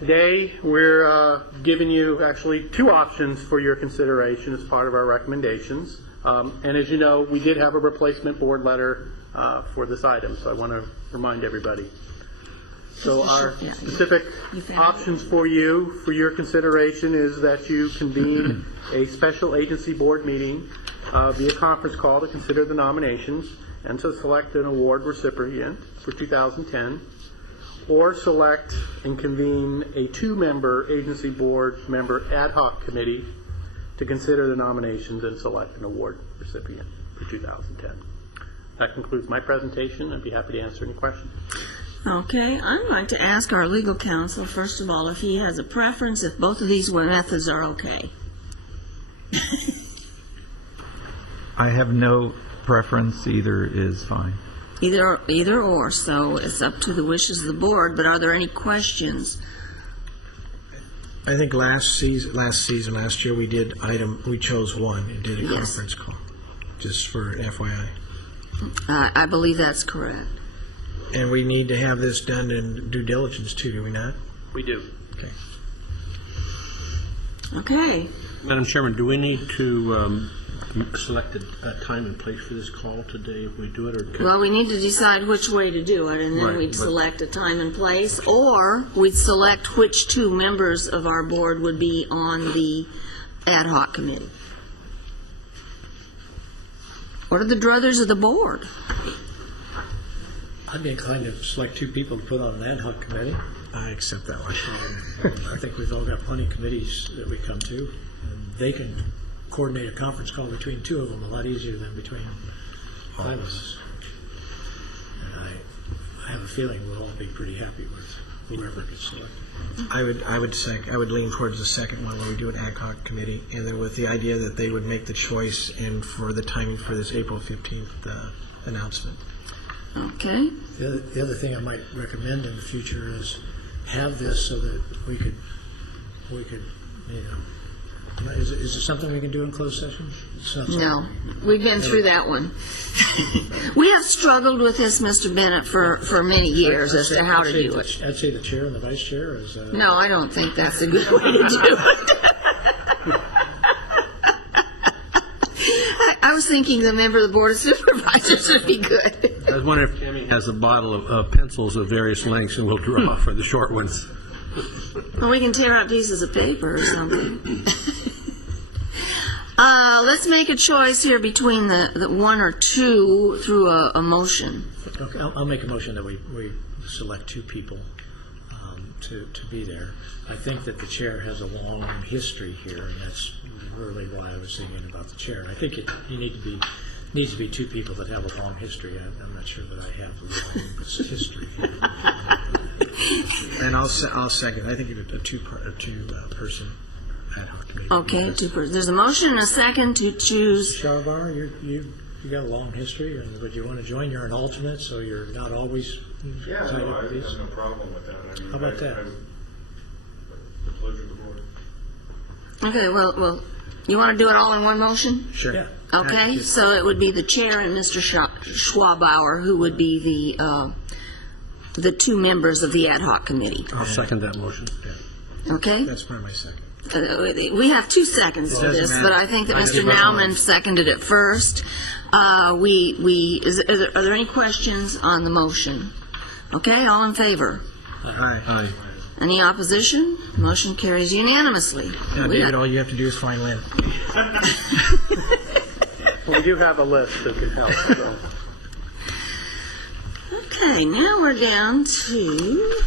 Today, we're giving you actually two options for your consideration as part of our recommendations. And as you know, we did have a replacement board letter for this item, so I want to remind everybody. So our specific options for you, for your consideration, is that you convene a special agency board meeting via conference call to consider the nominations and to select an award recipient for 2010, or select and convene a two-member agency board member ad hoc committee to consider the nominations and select an award recipient for 2010. That concludes my presentation. I'd be happy to answer any questions. Okay, I'd like to ask our legal counsel, first of all, if he has a preference, if both of these methods are okay. I have no preference. Either is fine. Either or, so it's up to the wishes of the board, but are there any questions? I think last year we chose one and did a conference call, just for FYI. I believe that's correct. And we need to have this done in due diligence too, do we not? We do. Okay. Okay. Madam Chairman, do we need to select a time and place for this call today if we do it, or well, we need to decide which way to do it, and then we'd select a time and place, or we'd select which two members of our board would be on the ad hoc committee. What are the druthers of the board? I'd be inclined to select two people to put on an ad hoc committee. I accept that one. I think we've all got plenty of committees that we come to, and they can coordinate a conference call between two of them a lot easier than between five of us. And I have a feeling we'll all be pretty happy with whoever gets selected. I would lean towards the second one, where we do an ad hoc committee, and then with the idea that they would make the choice and for the timing for this April 15th announcement. Okay. The other thing I might recommend in the future is have this so that we could, is it something we can do in closed session? No, we've been through that one. We have struggled with this, Mr. Bennett, for many years as to how to do it. I'd say the chair and the vice chair is... No, I don't think that's a good way to do it. I was thinking the member of the Board of Supervisors would be good. I was wondering if Tammy has a bottle of pencils of various lengths, and we'll draw for the short ones. Well, we can tear out pieces of paper or something. Let's make a choice here between the one or two through a motion. Okay, I'll make a motion that we select two people to be there. I think that the chair has a long history here, and that's really why I was thinking about the chair. I think needs to be two people that have a long history. I'm not sure that I have a long history. And I'll second. I think it's a two-person ad hoc committee. Okay, there's a motion and a second to choose. Mr. Scharbar, you got a long history, and would you want to join? You're an alternate, so you're not always tied up with these. I have no problem with that. I mean, how about that? The pleasure of the board. Okay, well, you want to do it all in one motion? Sure. Yeah. Okay, so it would be the chair and Mr. Schwabauer who would be the two members of the ad hoc committee. I'll second that motion. Okay? That's part of my second. We have 2 seconds to this, but I think that Mr. Nauman seconded it first. Are there any questions on the motion? Okay, all in favor? Aye. Any opposition? Motion carries unanimously. Now, David, all you have to do is find Lynn. Well, we do have a list that could help. So. Okay, now we're down to...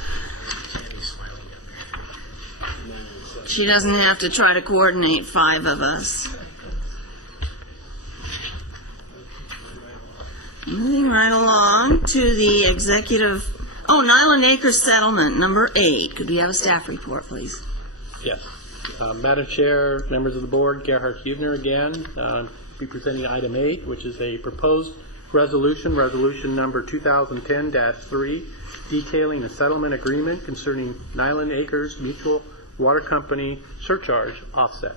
She doesn't have to try to coordinate 5 of us. Moving right along to the executive, Nyland Acres settlement, number 8. Could we have a staff report, please? Yes. Madam Chair, members of the board, Gerhard Hubner again, be presenting item 8, which is a proposed resolution number 2010-3, detailing a settlement agreement concerning Nyland Acres Mutual Water Company surcharge offset.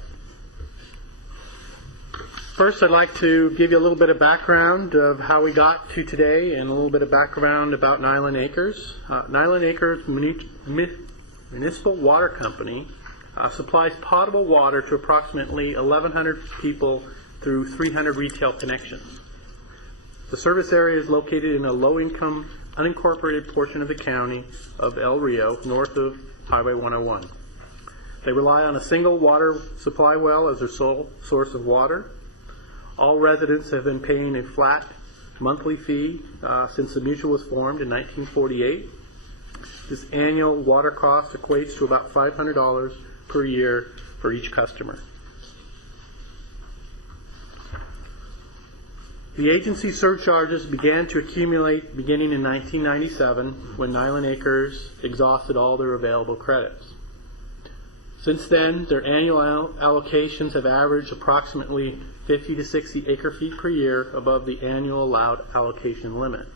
First, I'd like to give you a little bit of background of how we got to today and a little bit of background about Nyland Acres. Nyland Acres Municipal Water Company supplies potable water to approximately 1,100 people through 300 retail connections. The service area is located in a low-income, unincorporated portion of the county of El Rio, north of Highway 101. They rely on a single water supply well as their sole source of water. All residents have been paying a flat monthly fee since the mutual was formed in 1948. This annual water cost equates to about $500 per year for each customer. The agency surcharges began to accumulate beginning in 1997 when Nyland Acres exhausted all their available credits. Since then, their annual allocations have averaged approximately 50 to 60 acre-feet per year above the annual allowed allocation limit.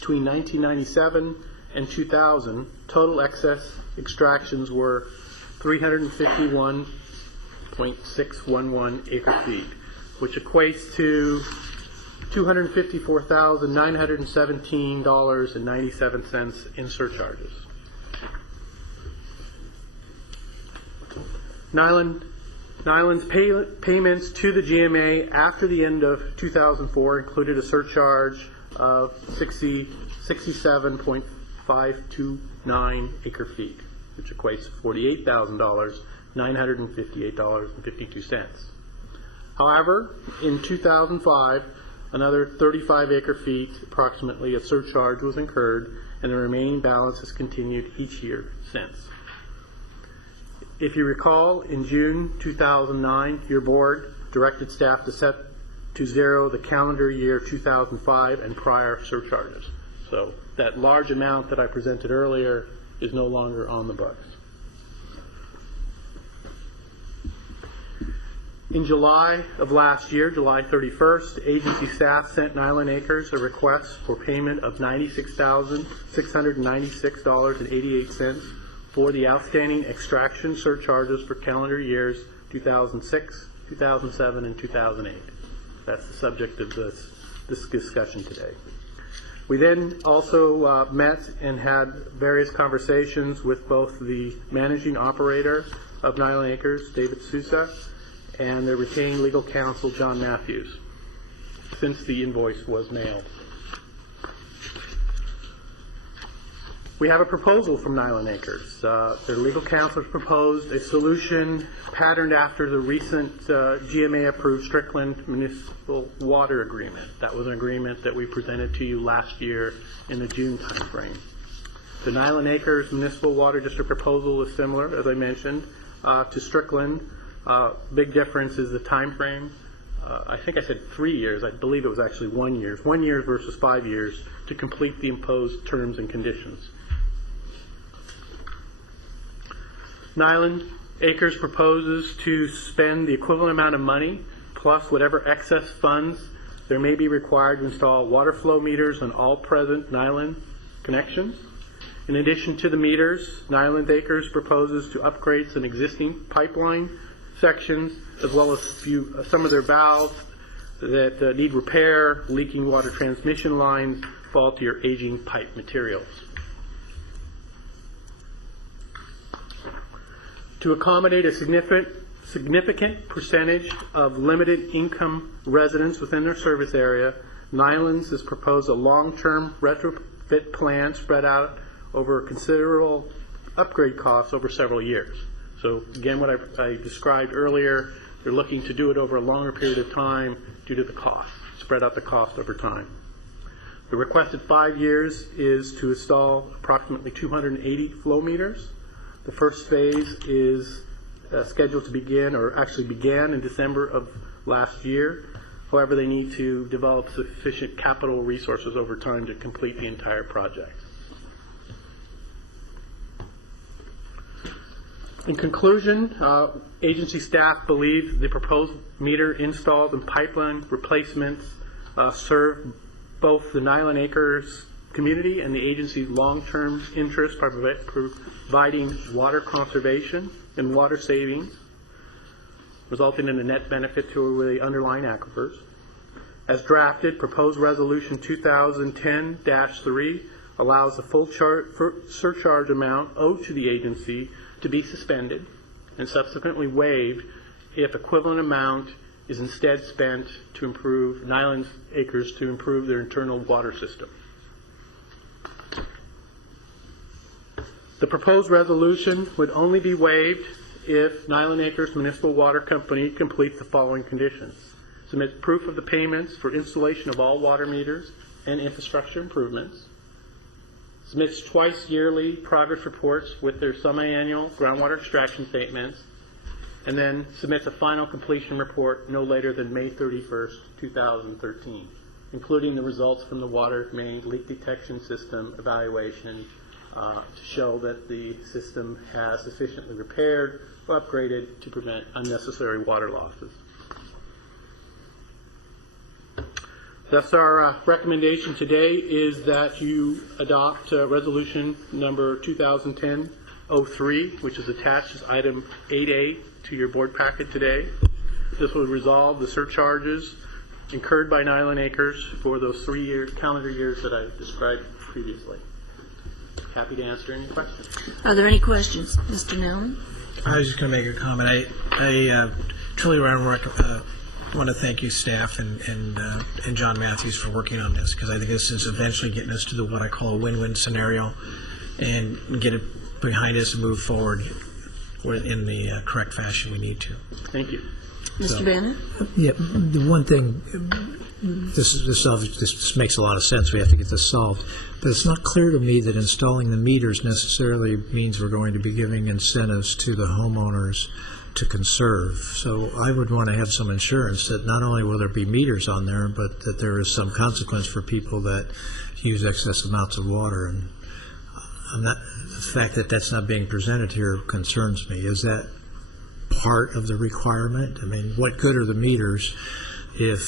Between 1997 and 2000, total excess extractions were 351.611 acre-feet, which equates to $254,917.97 in surcharges. Nyland's payments to the GMA after the end of 2004 included a surcharge of 67.529 acre-feet, which equates to $48,958.52. However, in 2005, another 35 acre-feet, approximately, of surcharge was incurred, and the remaining balance has continued each year since. If you recall, in June 2009, your board directed staff to set to zero the calendar year 2005 and prior surcharges. So that large amount that I presented earlier is no longer on the books. In July of last year, July 31st, agency staff sent Nyland Acres a request for payment of $96,696.88 for the outstanding extraction surcharges for calendar years 2006, 2007, and 2008. That's the subject of this discussion today. We then also met and had various conversations with both the managing operator of Nyland Acres, David Sousa, and their retained legal counsel, John Matthews, since the invoice was mailed. We have a proposal from Nyland Acres. Their legal counsel has proposed a solution patterned after the recent GMA-approved Strickland Municipal Water Agreement. That was an agreement that we presented to you last year in the June timeframe. The Nyland Acres Municipal Water District proposal is similar, as I mentioned, to Strickland. Big difference is the time frame. I think I said 3 years. I believe it was actually 1 year. 1 year versus 5 years to complete the imposed terms and conditions. Nyland Acres proposes to spend the equivalent amount of money plus whatever excess funds there may be required to install water flow meters on all present Nyland connections. In addition to the meters, Nyland Acres proposes to upgrade some existing pipeline sections, as well as some of their valves that need repair, leaking water transmission lines, faulty or aging pipe materials. To accommodate a significant percentage of limited income residents within their service area, Nyland's has proposed a long-term retrofit plan spread out over considerable upgrade costs over several years. So again, what I described earlier, they're looking to do it over a longer period of time due to the cost, spread out the cost over time. The requested 5 years is to install approximately 280 flow meters. The first phase is scheduled to begin, or actually began in December of last year. However, they need to develop sufficient capital resources over time to complete the entire project. In conclusion, agency staff believe the proposed meter installs and pipeline replacements serve both the Nyland Acres community and the agency's long-term interest by providing water conservation and water savings, resulting in a net benefit to the underlying aquifers. As drafted, proposed resolution 2010-3 allows the full surcharge amount owed to the agency to be suspended and subsequently waived if equivalent amount is instead spent to improve Nyland Acres to improve their internal water system. The proposed resolution would only be waived if Nyland Acres Municipal Water Company completes the following conditions: submits proof of the payments for installation of all water meters and infrastructure improvements, submits twice yearly progress reports with their semi-annual groundwater extraction statements, and then submits a final completion report no later than May 31st, 2013, including the results from the water main leak detection system evaluation to show that the system has sufficiently repaired or upgraded to prevent unnecessary water losses. Thus, our recommendation today is that you adopt resolution number 2010-03, which is attached as item 8A to your board packet today. This will resolve the surcharges incurred by Nyland Acres for those 3 calendar years that I described previously. Happy to answer any questions. Are there any questions, Mr. Nellen? I was just going to make a comment. I truly want to thank you, staff, and John Matthews for working on this, because I think this is eventually getting us to what I call a win-win scenario, and get it behind us and move forward in the correct fashion we need to. Thank you. Mr. Bennett? Yeah, the one thing, this makes a lot of sense. We have to get this solved. But it's not clear to me that installing the meters necessarily means we're going to be giving incentives to the homeowners to conserve. So I would want to have some assurance that not only will there be meters on there, but that there is some consequence for people that use excess amounts of water. And the fact that that's not being presented here concerns me. Is that part of the requirement? I mean, what good are the meters if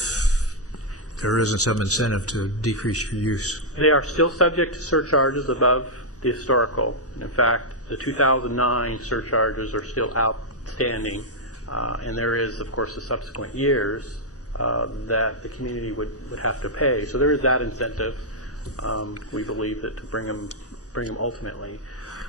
there isn't some incentive to decrease your use? They are still subject to surcharges above the historical. In fact, the 2009 surcharges are still outstanding, and there is, of course, the subsequent years that the community would have to pay. So there is that incentive, we believe, that to bring them ultimately.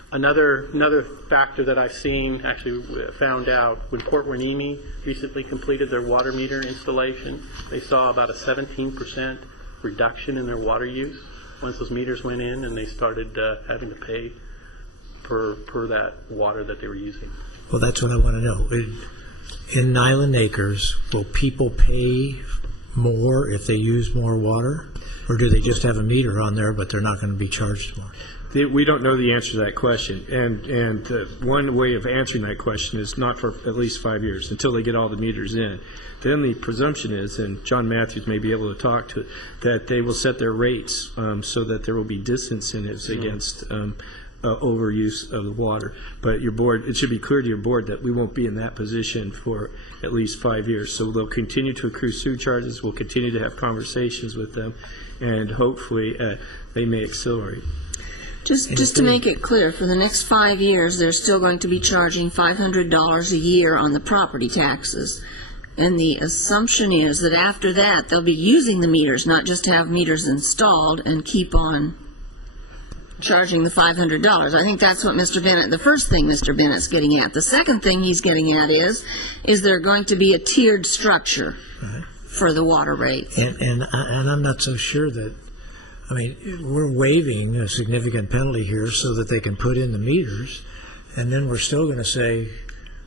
Another factor that I've seen, actually found out, when Port Hueneme recently completed their water meter installation, they saw about a 17% reduction in their water use once those meters went in and they started having to pay per that water that they were using. Well, that's what I want to know. In Nyland Acres, will people pay more if they use more water? Or do they just have a meter on there, but they're not going to be charged more? We don't know the answer to that question, and one way of answering that question is not for at least 5 years, until they get all the meters in. Then the presumption is, and John Matthews may be able to talk to it, that they will set their rates so that there will be disincentives against overuse of the water. But your board, it should be clear to your board that we won't be in that position for at least 5 years. So they'll continue to accrue surcharges. We'll continue to have conversations with them, and hopefully they may accelerate. Just to make it clear, for the next 5 years, they're still going to be charging $500 a year on the property taxes. And the assumption is that after that, they'll be using the meters, not just have meters installed and keep on charging the $500. I think that's what Mr. Bennett, the first thing Mr. Bennett's getting at. The second thing he's getting at is there going to be a tiered structure for the water rates? And I'm not so sure that, I mean, we're waiving a significant penalty here so that they can put in the meters, and then we're still going to say,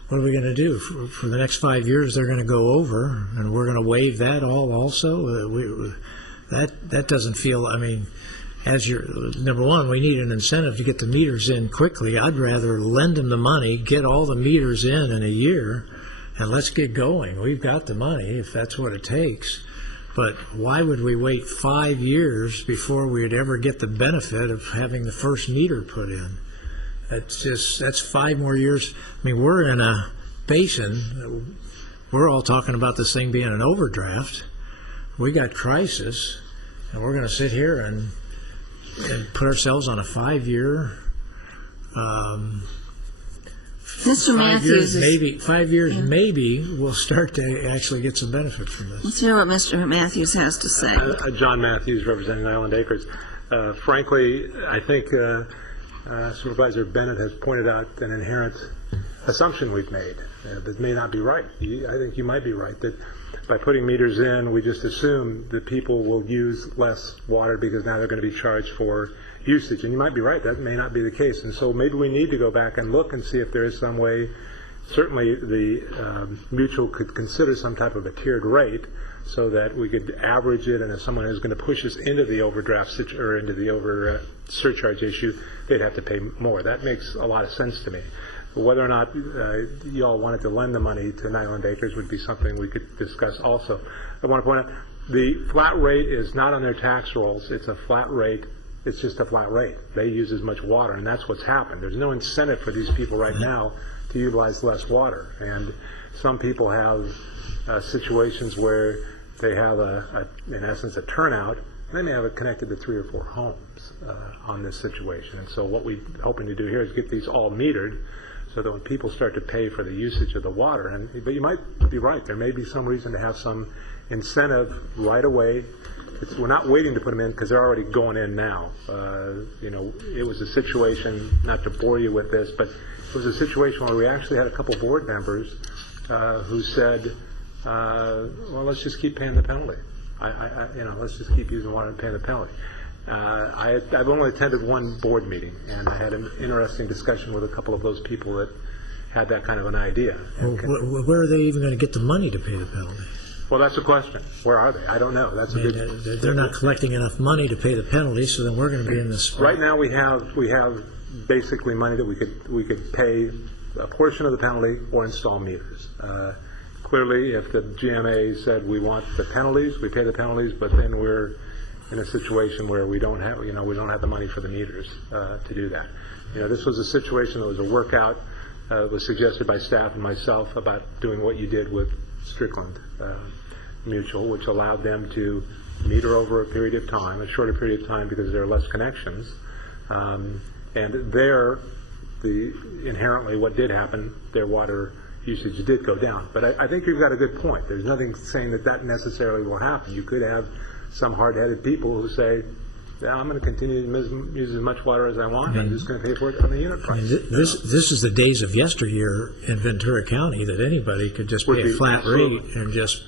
what are we going to do? For the next 5 years, they're going to go over, and we're going to waive that all also? That doesn't feel, I mean, number one, we need an incentive to get the meters in quickly. I'd rather lend them the money, get all the meters in a year, and let's get going. We've got the money, if that's what it takes. But why would we wait 5 years before we'd ever get the benefit of having the first meter put in? That's 5 more years. I mean, we're in a basin. We're all talking about this thing being an overdraft. We got crisis, and we're going to sit here and put ourselves on a 5-year. Mr. Matthews is... 5 years, maybe we'll start to actually get some benefit from this. Let's hear what Mr. Matthews has to say. John Matthews, representing Island Acres. Frankly, I think Supervisor Bennett has pointed out an inherent assumption we've made that may not be right. I think you might be right, that by putting meters in, we just assume that people will use less water because now they're going to be charged for usage. And you might be right, that may not be the case. And so maybe we need to go back and look and see if there is some way. Certainly the mutual could consider some type of a tiered rate so that we could average it, and if someone is going to push us into the overdraft or into the surcharge issue, they'd have to pay more. That makes a lot of sense to me. But whether or not you all wanted to lend the money to Island Acres would be something we could discuss also. I want to point out the flat rate is not on their tax rolls. It's a flat rate. It's just a flat rate. They use as much water, and that's what's happened. There's no incentive for these people right now to utilize less water. And some people have situations where they have, in essence, a turnout. They may have it connected to 3 or 4 homes on this situation. And so what we're hoping to do here is get these all metered so that when people start to pay for the usage of the water, but you might be right, there may be some reason to have some incentive right away. We're not waiting to put them in because they're already going in now. It was a situation, not to bore you with this, but it was a situation where we actually had a couple board members who said, well, let's just keep paying the penalty. Let's just keep using water and paying the penalty. I've only attended one board meeting, and I had an interesting discussion with a couple of those people that had that kind of an idea. Where are they even going to get the money to pay the penalty? Well, that's the question. Where are they? I don't know. That's a good. They're not collecting enough money to pay the penalty, so then we're going to be in this. Right now, we have basically money that we could pay a portion of the penalty or install meters. Clearly, if the GMA said we want the penalties, we pay the penalties, but then we're in a situation where we don't have the money for the meters to do that. This was a situation that was a workout. It was suggested by staff and myself about doing what you did with Strickland Mutual, which allowed them to meter over a period of time, a shorter period of time because there are less connections. And inherently what did happen, their water usage did go down. But I think you've got a good point. There's nothing saying that necessarily will happen. You could have some hard-headed people who say, yeah, I'm going to continue to use as much water as I want. I'm just going to pay for it on the unit price. This is the days of yesteryear in Ventura County that anybody could just pay a flat rate and just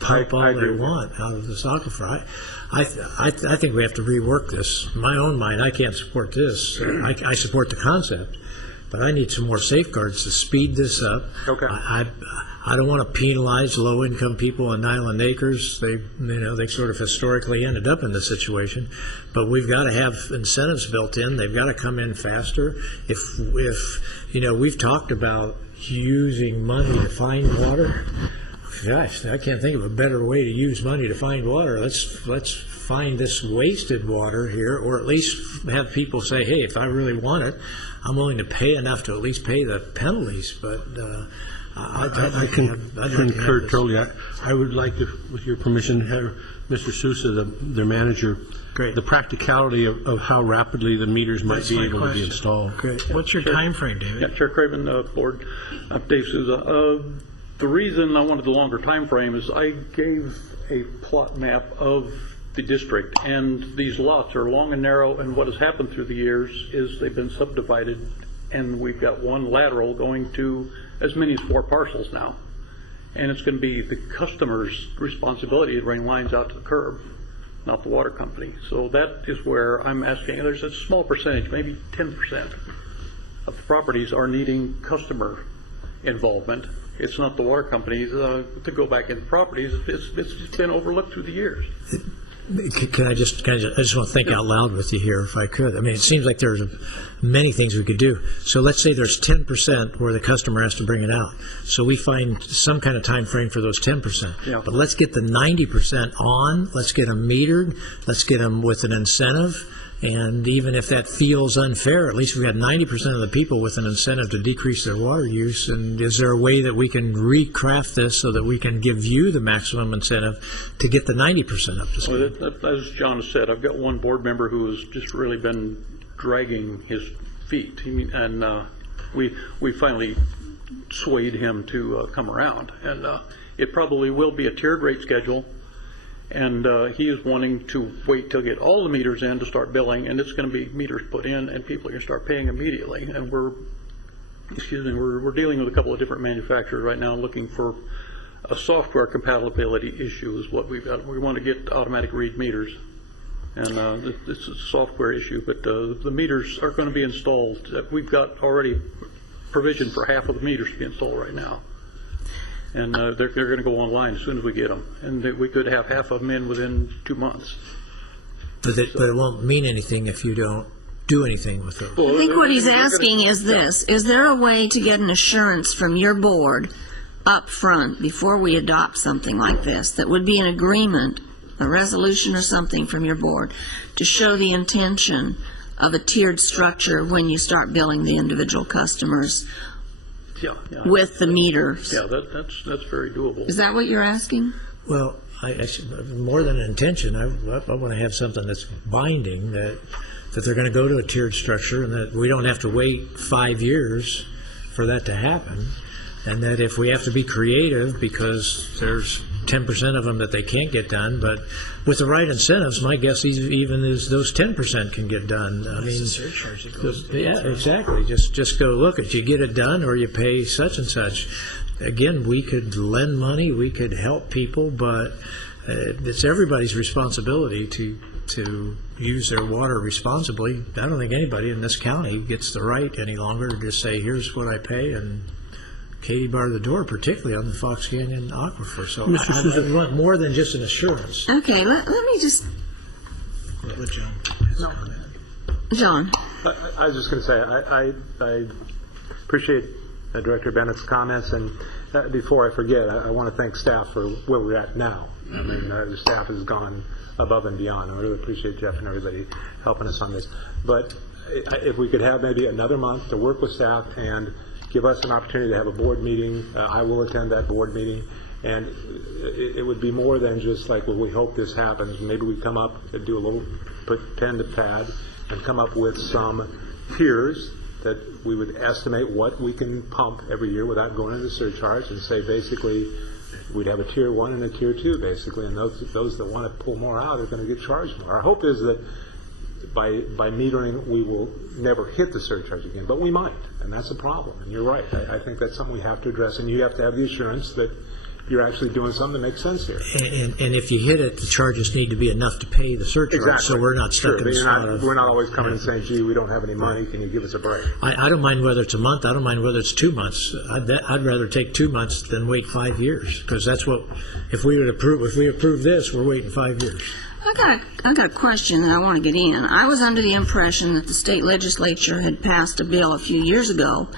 pump all they want out of this aquifer. I think we have to rework this. In my own mind, I can't support this. I support the concept, but I need some more safeguards to speed this up. Okay. I don't want to penalize low-income people in Island Acres. They sort of historically ended up in this situation, but we've got to have incentives built in. They've got to come in faster. If we've talked about using money to find water. Gosh, I can't think of a better way to use money to find water. Let's find this wasted water here, or at least have people say, hey, if I really want it, I'm willing to pay enough to at least pay the penalties. But I concur totally. I would like to, with your permission, have Mr. Sousa, their manager, the practicality of how rapidly the meters might be able to be installed. Great. What's your time frame, David? Yeah, Chair Craven, Board. Dave Sousa. The reason I wanted the longer time frame is I gave a plot map of the district, and these lots are long and narrow, and what has happened through the years is they've been subdivided, and we've got one lateral going to as many as 4 parcels now. And it's going to be the customer's responsibility to bring lines out to the curb, not the water company. So that is where I'm asking, there's a small percentage, maybe 10% of the properties are needing customer involvement. It's not the water companies to go back into properties. It's been overlooked through the years. I just want to think out loud with you here, if I could. I mean, it seems like there's many things we could do. So let's say there's 10% where the customer has to bring it out. So we find some kind of time frame for those 10%. Yeah. But let's get the 90% on. Let's get them metered. Let's get them with an incentive. And even if that feels unfair, at least we got 90% of the people with an incentive to decrease their water use. And is there a way that we can recraft this so that we can give you the maximum incentive to get the 90% up to speed? Well, as John has said, I've got one board member who has just really been dragging his feet, and we finally swayed him to come around. And it probably will be a tiered rate schedule. And he is wanting to wait till get all the meters in to start billing, and it's going to be meters put in, and people are going to start paying immediately. And we're dealing with a couple of different manufacturers right now, looking for a software compatibility issue is what we've got. We want to get automatic read meters, and this is a software issue. But the meters are going to be installed. We've got already provision for half of the meters to be installed right now. And they're going to go online as soon as we get them. And we could have half of them in within 2 months. But it won't mean anything if you don't do anything with those. I think what he's asking is this: is there a way to get an assurance from your board up front before we adopt something like this that would be an agreement, a resolution or something from your board to show the intention of a tiered structure when you start billing the individual customers with the meters? Yeah, that's very doable. Is that what you're asking? Well, I more than an intention, I want to have something that's binding, that they're going to go to a tiered structure and that we don't have to wait 5 years for that to happen, and that if we have to be creative because there's 10% of them that they can't get done, but with the right incentives, my guess even is those 10% can get done. I mean, yeah, exactly. Just go look at, you get it done or you pay such and such. Again, we could lend money, we could help people, but it's everybody's responsibility to use their water responsibly. I don't think anybody in this county gets the right any longer to just say, here's what I pay, and Katie barred the door, particularly on the Fox Canyon aquifer. So I want more than just an assurance. Okay, let me just... Let John. John. I was just going to say, I appreciate Director Bennett's comments, and before I forget, I want to thank staff for where we're at now. I mean, the staff has gone above and beyond. I really appreciate Jeff and everybody helping us on this. But if we could have maybe another month to work with staff and give us an opportunity to have a board meeting. I will attend that board meeting, and it would be more than just like, well, we hope this happens. Maybe we come up and do a little, put pen to pad, and come up with some tiers that we would estimate what we can pump every year without going into surcharge, and say basically we'd have a tier 1 and a tier 2 basically, and those that want to pull more out are going to get charged more. Our hope is that by metering, we will never hit the surcharge again, but we might, and that's a problem. And you're right. I think that's something we have to address, and you have to have the assurance that you're actually doing something that makes sense here. And if you hit it, the charges need to be enough to pay the surcharge, exactly. So we're not stuck in the spot of... We're not always coming and saying, gee, we don't have any money, can you give us a break? I don't mind whether it's a month, I don't mind whether it's 2 months. I'd rather take 2 months than wait 5 years, because that's what, if we approve this, we're waiting 5 years. I got a question that I want to get in. I was under the impression that the state legislature had passed a bill a few years ago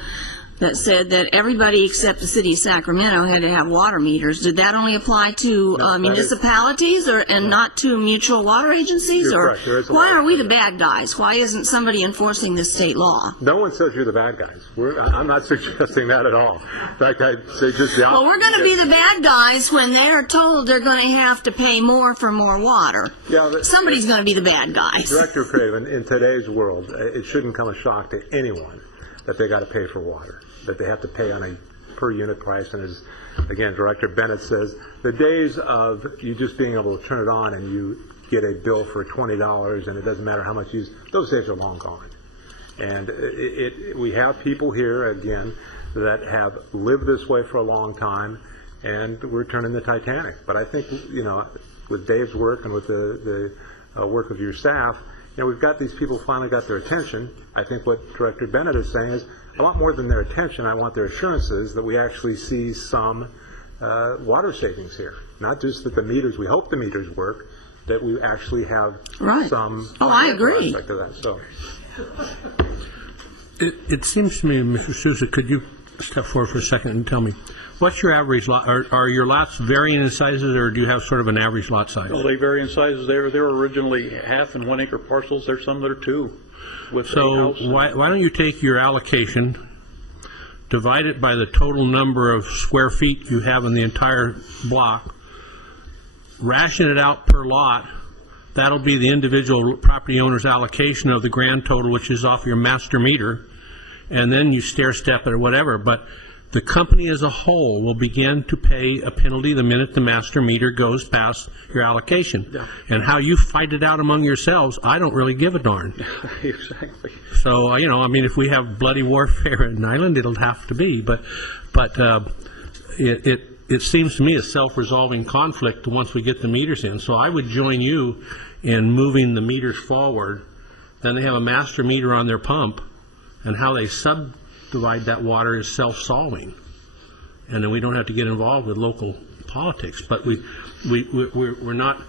that said that everybody except the city of Sacramento had to have water meters. Did that only apply to municipalities and not to mutual water agencies? Or why are we the bad guys? Why isn't somebody enforcing this state law? No one says you're the bad guys. I'm not suggesting that at all. In fact, I'd say just the opposite. Well, we're going to be the bad guys when they're told they're going to have to pay more for more water. Yeah, somebody's going to be the bad guys. Director Craven, in today's world, it shouldn't come as a shock to anyone that they got to pay for water, that they have to pay on a per unit price. And as, again, Director Bennett says, the days of you just being able to turn it on and you get a bill for $20 and it doesn't matter how much you use, those days are long gone. And we have people here, again, that have lived this way for a long time, and we're turning the Titanic. But I think, you know, with Dave's work and with the work of your staff, you know, we've got these people finally got their attention. I think what Director Bennett is saying is, I want more than their attention. I want their assurances that we actually see some water savings here. Not just that the meters, we hope the meters work, that we actually have Right. some. Oh, I agree. aspect of that, so. It seems to me, Mr. Souza, could you step forward for a second and tell me, what's your average lot? Are your lots varying in sizes, or do you have sort of an average lot size? Well, they vary in sizes. They were originally 1/2 and 1 acre parcels. There's some that are 2. With a So house. why don't you take your allocation, divide it by the total number of square feet you have in the entire block, ration it out per lot. That'll be the individual property owner's allocation of the grand total, which is off your master meter, and then you stair step it or whatever. But the company as a whole will begin to pay a penalty the minute the master meter goes past your allocation. Yeah. And how you fight it out among yourselves, I don't really give a darn. Exactly. So, I mean, if we have bloody warfare in Island, it'll have to be, but it seems to me a self-resolving conflict once we get the meters in. So I would join you in moving the meters forward. Then they have a master meter on their pump, and how they subdivide that water is self-solving. And then we don't have to get involved with local politics. But we're not,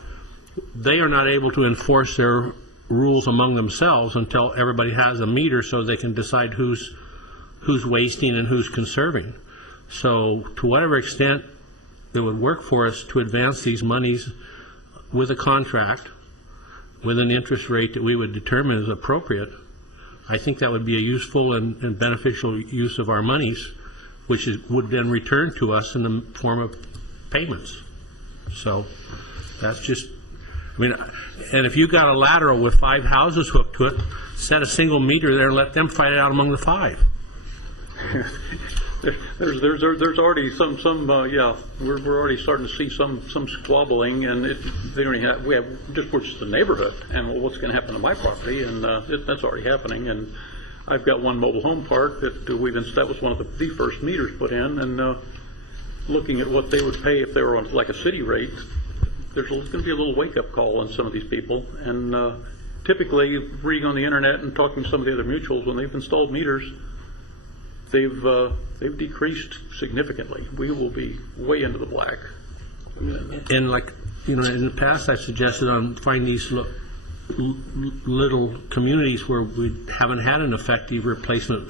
they are not able to enforce their rules among themselves until everybody has a meter so they can decide who's wasting and who's conserving. So to whatever extent it would work for us to advance these monies with a contract, with an interest rate that we would determine is appropriate, I think that would be a useful and beneficial use of our monies, which would then return to us in the form of payments. So that's just, and if you got a lateral with 5 houses hooked to it, set a single meter there and let them fight it out among the 5. There's already some we're already starting to see some squabbling, and we're just the neighborhood, and what's going to happen to my property, and that's already happening. And I've got one mobile home park that that was one of the first meters put in, and looking at what they would pay if they were on like a city rate, there's going to be a little wake-up call on some of these people. And typically, reading on the internet and talking to some of the other mutuals, when they've installed meters, they've decreased significantly. We will be way into the black. And in the past, I've suggested on finding these little communities where we haven't had an effective replacement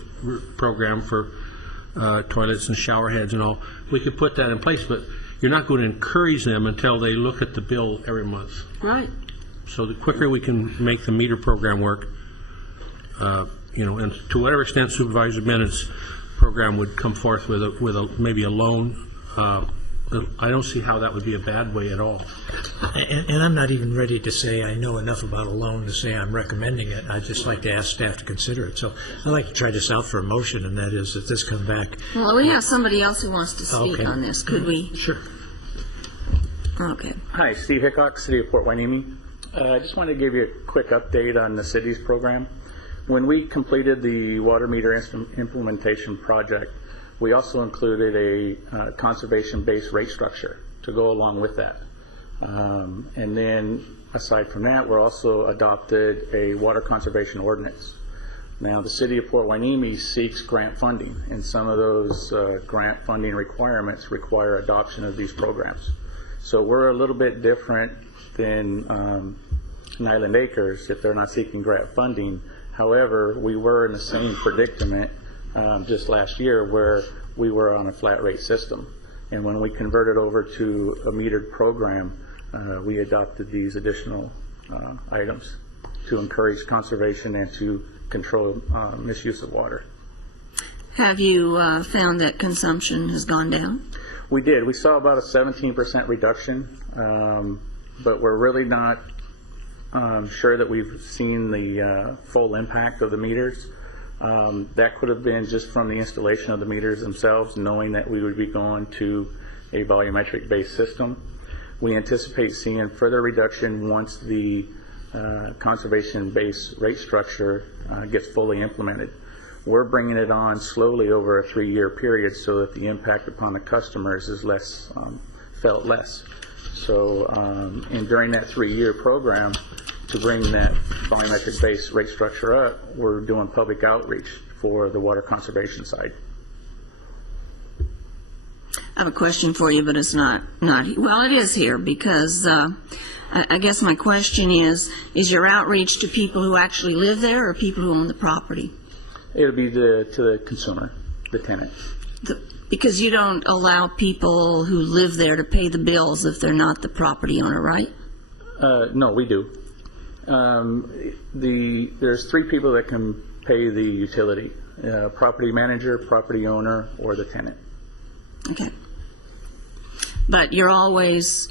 program for toilets and shower heads and all. We could put that in place, but you're not going to encourage them until they look at the bill every month. Right. So the quicker we can make the meter program work, and to whatever extent Supervisor Bennett's program would come forth with maybe a loan, I don't see how that would be a bad way at all. And I'm not even ready to say I know enough about a loan to say I'm recommending it. I'd just like to ask staff to consider it. So I'd like to try this out for a motion, and that is that this come back. Well, we have somebody else who wants to speak Okay. on this. Could we? Sure. Okay. Hi, Steve Hickok, City of Port Hueneme. I just wanted to give you a quick update on the city's program. When we completed the water meter implementation project, we also included a conservation-based rate structure to go along with that. And then, aside from that, we're also adopted a water conservation ordinance. Now, the City of Port Hueneme seeks grant funding, and some of those grant funding requirements require adoption of these programs. So we're a little bit different than Island Acres if they're not seeking grant funding. However, we were in the same predicament just last year where we were on a flat rate system. And when we converted over to a metered program, we adopted these additional items to encourage conservation and to control misuse of water. Have you found that consumption has gone down? We did. We saw about a 17% reduction, but we're really not sure that we've seen the full impact of the meters. That could have been just from the installation of the meters themselves, knowing that we would be going to a volumetric-based system. We anticipate seeing further reduction once the conservation-based rate structure gets fully implemented. We're bringing it on slowly over a 3-year period so that the impact upon the customers is felt less. So, and during that 3-year program, to bring that volumetric-based rate structure up, we're doing public outreach for the water conservation side. I have a question for you, but it's not, well, it is here, because I guess my question is your outreach to people who actually live there or people who own the property? It'll be to the consumer, the tenant. Because you don't allow people who live there to pay the bills if they're not the property owner, right? No, we do. There's 3 people that can pay the utility, property manager, property owner, or the tenant. Okay. But you're always,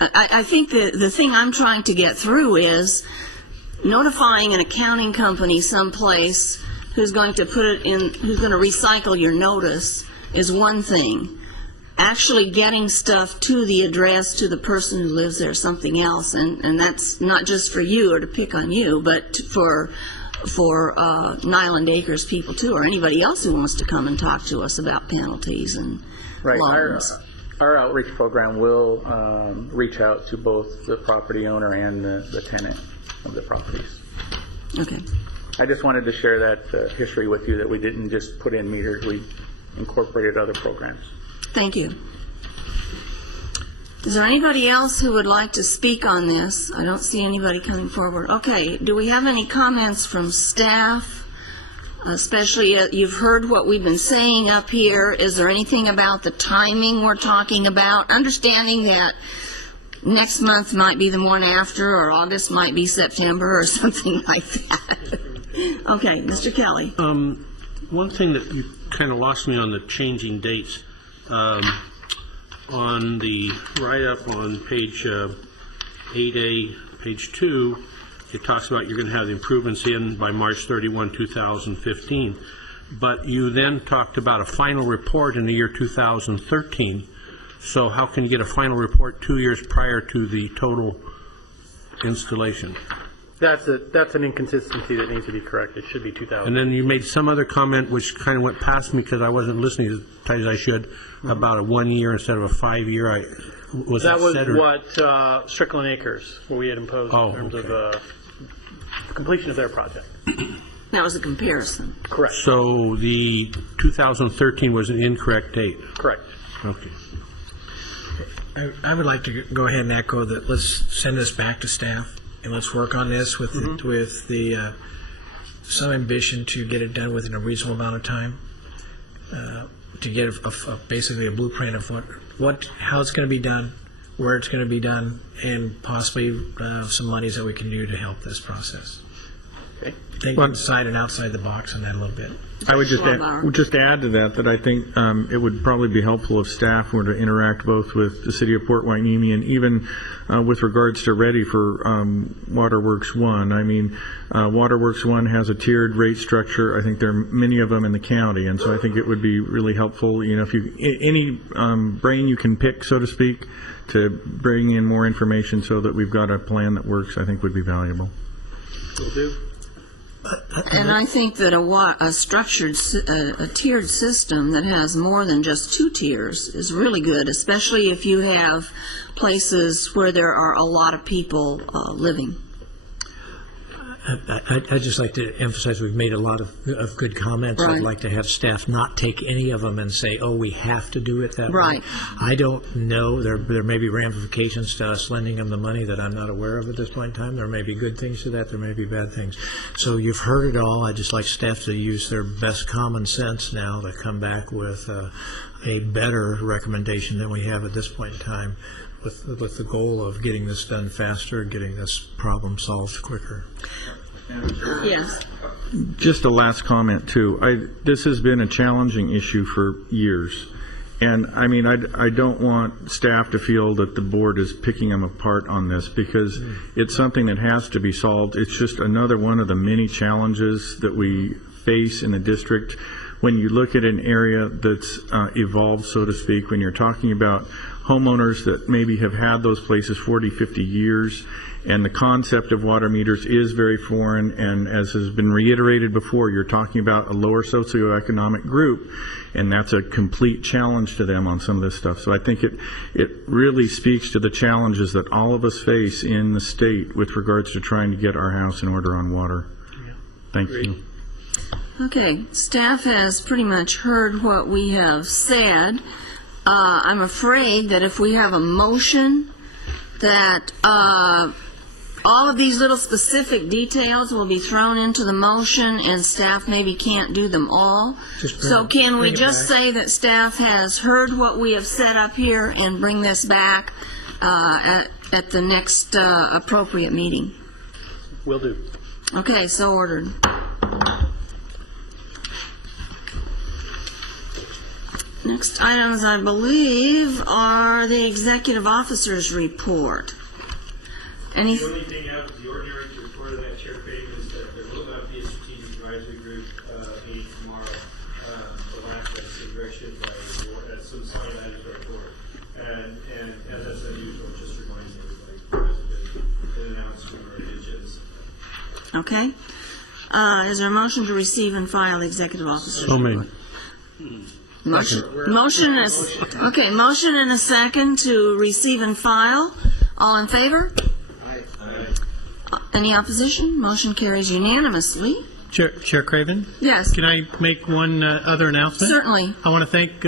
I think the thing I'm trying to get through is notifying an accounting company someplace who's going to put it in, who's going to recycle your notice is one thing. Actually getting stuff to the address, to the person who lives there, something else, and that's not just for you or to pick on you, but for Nyland Acres people too, or anybody else who wants to come and talk to us about penalties and loans. Our outreach program will reach out to both the property owner and the tenant of the properties. Okay. I just wanted to share that history with you, that we didn't just put in meters, we incorporated other programs. Thank you. Is there anybody else who would like to speak on this? I don't see anybody coming forward. Okay, do we have any comments from staff? Especially, you've heard what we've been saying up here. Is there anything about the timing we're talking about? Understanding that next month might be the one after, or August might be September, or something like that. Okay, Mr. Kelly. One thing that you kind of lost me on the changing dates. On the write-up on page 8A, page 2, it talks about you're going to have the improvements in by March 31, 2015. But you then talked about a final report in the year 2013. So how can you get a final report 2 years prior to the total installation? That's an inconsistency that needs to be corrected. It should be 2000. And then you made some other comment which kind of went past me because I wasn't listening as tight as I should, about a 1 year instead of a 5 year. That was what Strickland Acres, what we had imposed in terms of completion of their project. That was a comparison. Correct. So the 2013 was an incorrect date. Correct. Okay. I would like to go ahead and echo that. Let's send this back to staff and let's work on this with the some ambition to get it done within a reasonable amount of time. To get basically a blueprint of how it's going to be done, where it's going to be done, and possibly some monies that we can do to help this process. Okay. Think inside and outside the box on that a little bit. I would just add to that I think it would probably be helpful if staff were to interact both with the City of Port Hueneme and even with regards to ready for Waterworks 1. I mean, Waterworks 1 has a tiered rate structure. I think there are many of them in the county, and so I think it would be really helpful, if any brain you can pick, so to speak, to bring in more information so that we've got a plan that works, I think would be valuable. Will do. And I think that a structured, a tiered system that has more than just 2 tiers is really good, especially if you have places where there are a lot of people living. I'd just like to emphasize we've made a lot of good comments. Right. I'd like to have staff not take any of them and say, oh, we have to do it that right. way. I don't know. There may be ramifications to us lending them the money that I'm not aware of at this point in time. There may be good things to that. There may be bad things. So you've heard it all. I'd just like staff to use their best common sense now to come back with a better recommendation than we have at this point in time, with the goal of getting this done faster, getting this problem solved quicker. Yes. Just a last comment too. This has been a challenging issue for years, and I mean I don't want staff to feel that the board is picking them apart on this, because it's something that has to be solved. It's just another one of the many challenges that we face in the district. When you look at an area that's evolved, so to speak, when you're talking about homeowners that maybe have had those places 40, 50 years, and the concept of water meters is very foreign, and as has been reiterated before, you're talking about a lower socioeconomic group, and that's a complete challenge to them on some of this stuff. So I think it really speaks to the challenges that all of us face in the state with regards to trying to get our house in order on water. Thank you. Okay, staff has pretty much heard what we have said. I'm afraid that if we have a motion that all of these little specific details will be thrown into the motion and staff maybe can't do them all. So can we just say that staff has heard what we have set up here and bring this back at the next appropriate meeting? Will do. Okay, so ordered. Next items, I believe, are the executive officer's report. The only thing out of the ordinary to report of that, Chair Craven, is that there will not be a strategic advisory group meeting tomorrow. The last consideration by some sign items by the board. And as that's unusual, just reminding everybody, there's been an announcement or an agenda. Okay. Is there a motion to receive and file the executive officer's So report? made. Motion and a second to receive and file. All in favor? Any opposition? Motion carries unanimously. Chair Craven? Yes. Can I make one other announcement? Certainly. I want to thank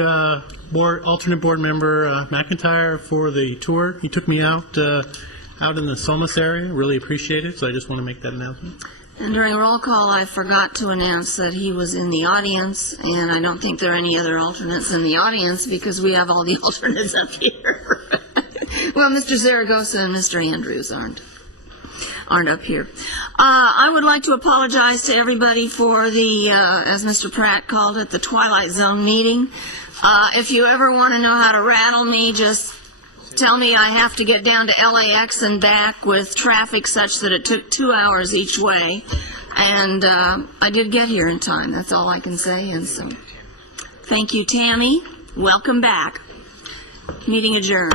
alternate board member McIntyre for the tour. He took me out in the Solmus area. Really appreciate it. So I just want to make that announcement. And during roll call, I forgot to announce that he was in the audience, and I don't think there are any other alternates in the audience because we have all the alternates up here. Well, Mr. Zaragoza and Mr. Andrews aren't up here. I would like to apologize to everybody for the, as Mr. Pratt called it, the Twilight Zone meeting. If you ever want to know how to rattle me, just tell me I have to get down to LAX and back with traffic such that it took 2 hours each way. And I did get here in time. That's all I can say. And so, thank you, Tammy. Welcome back. Meeting adjourned.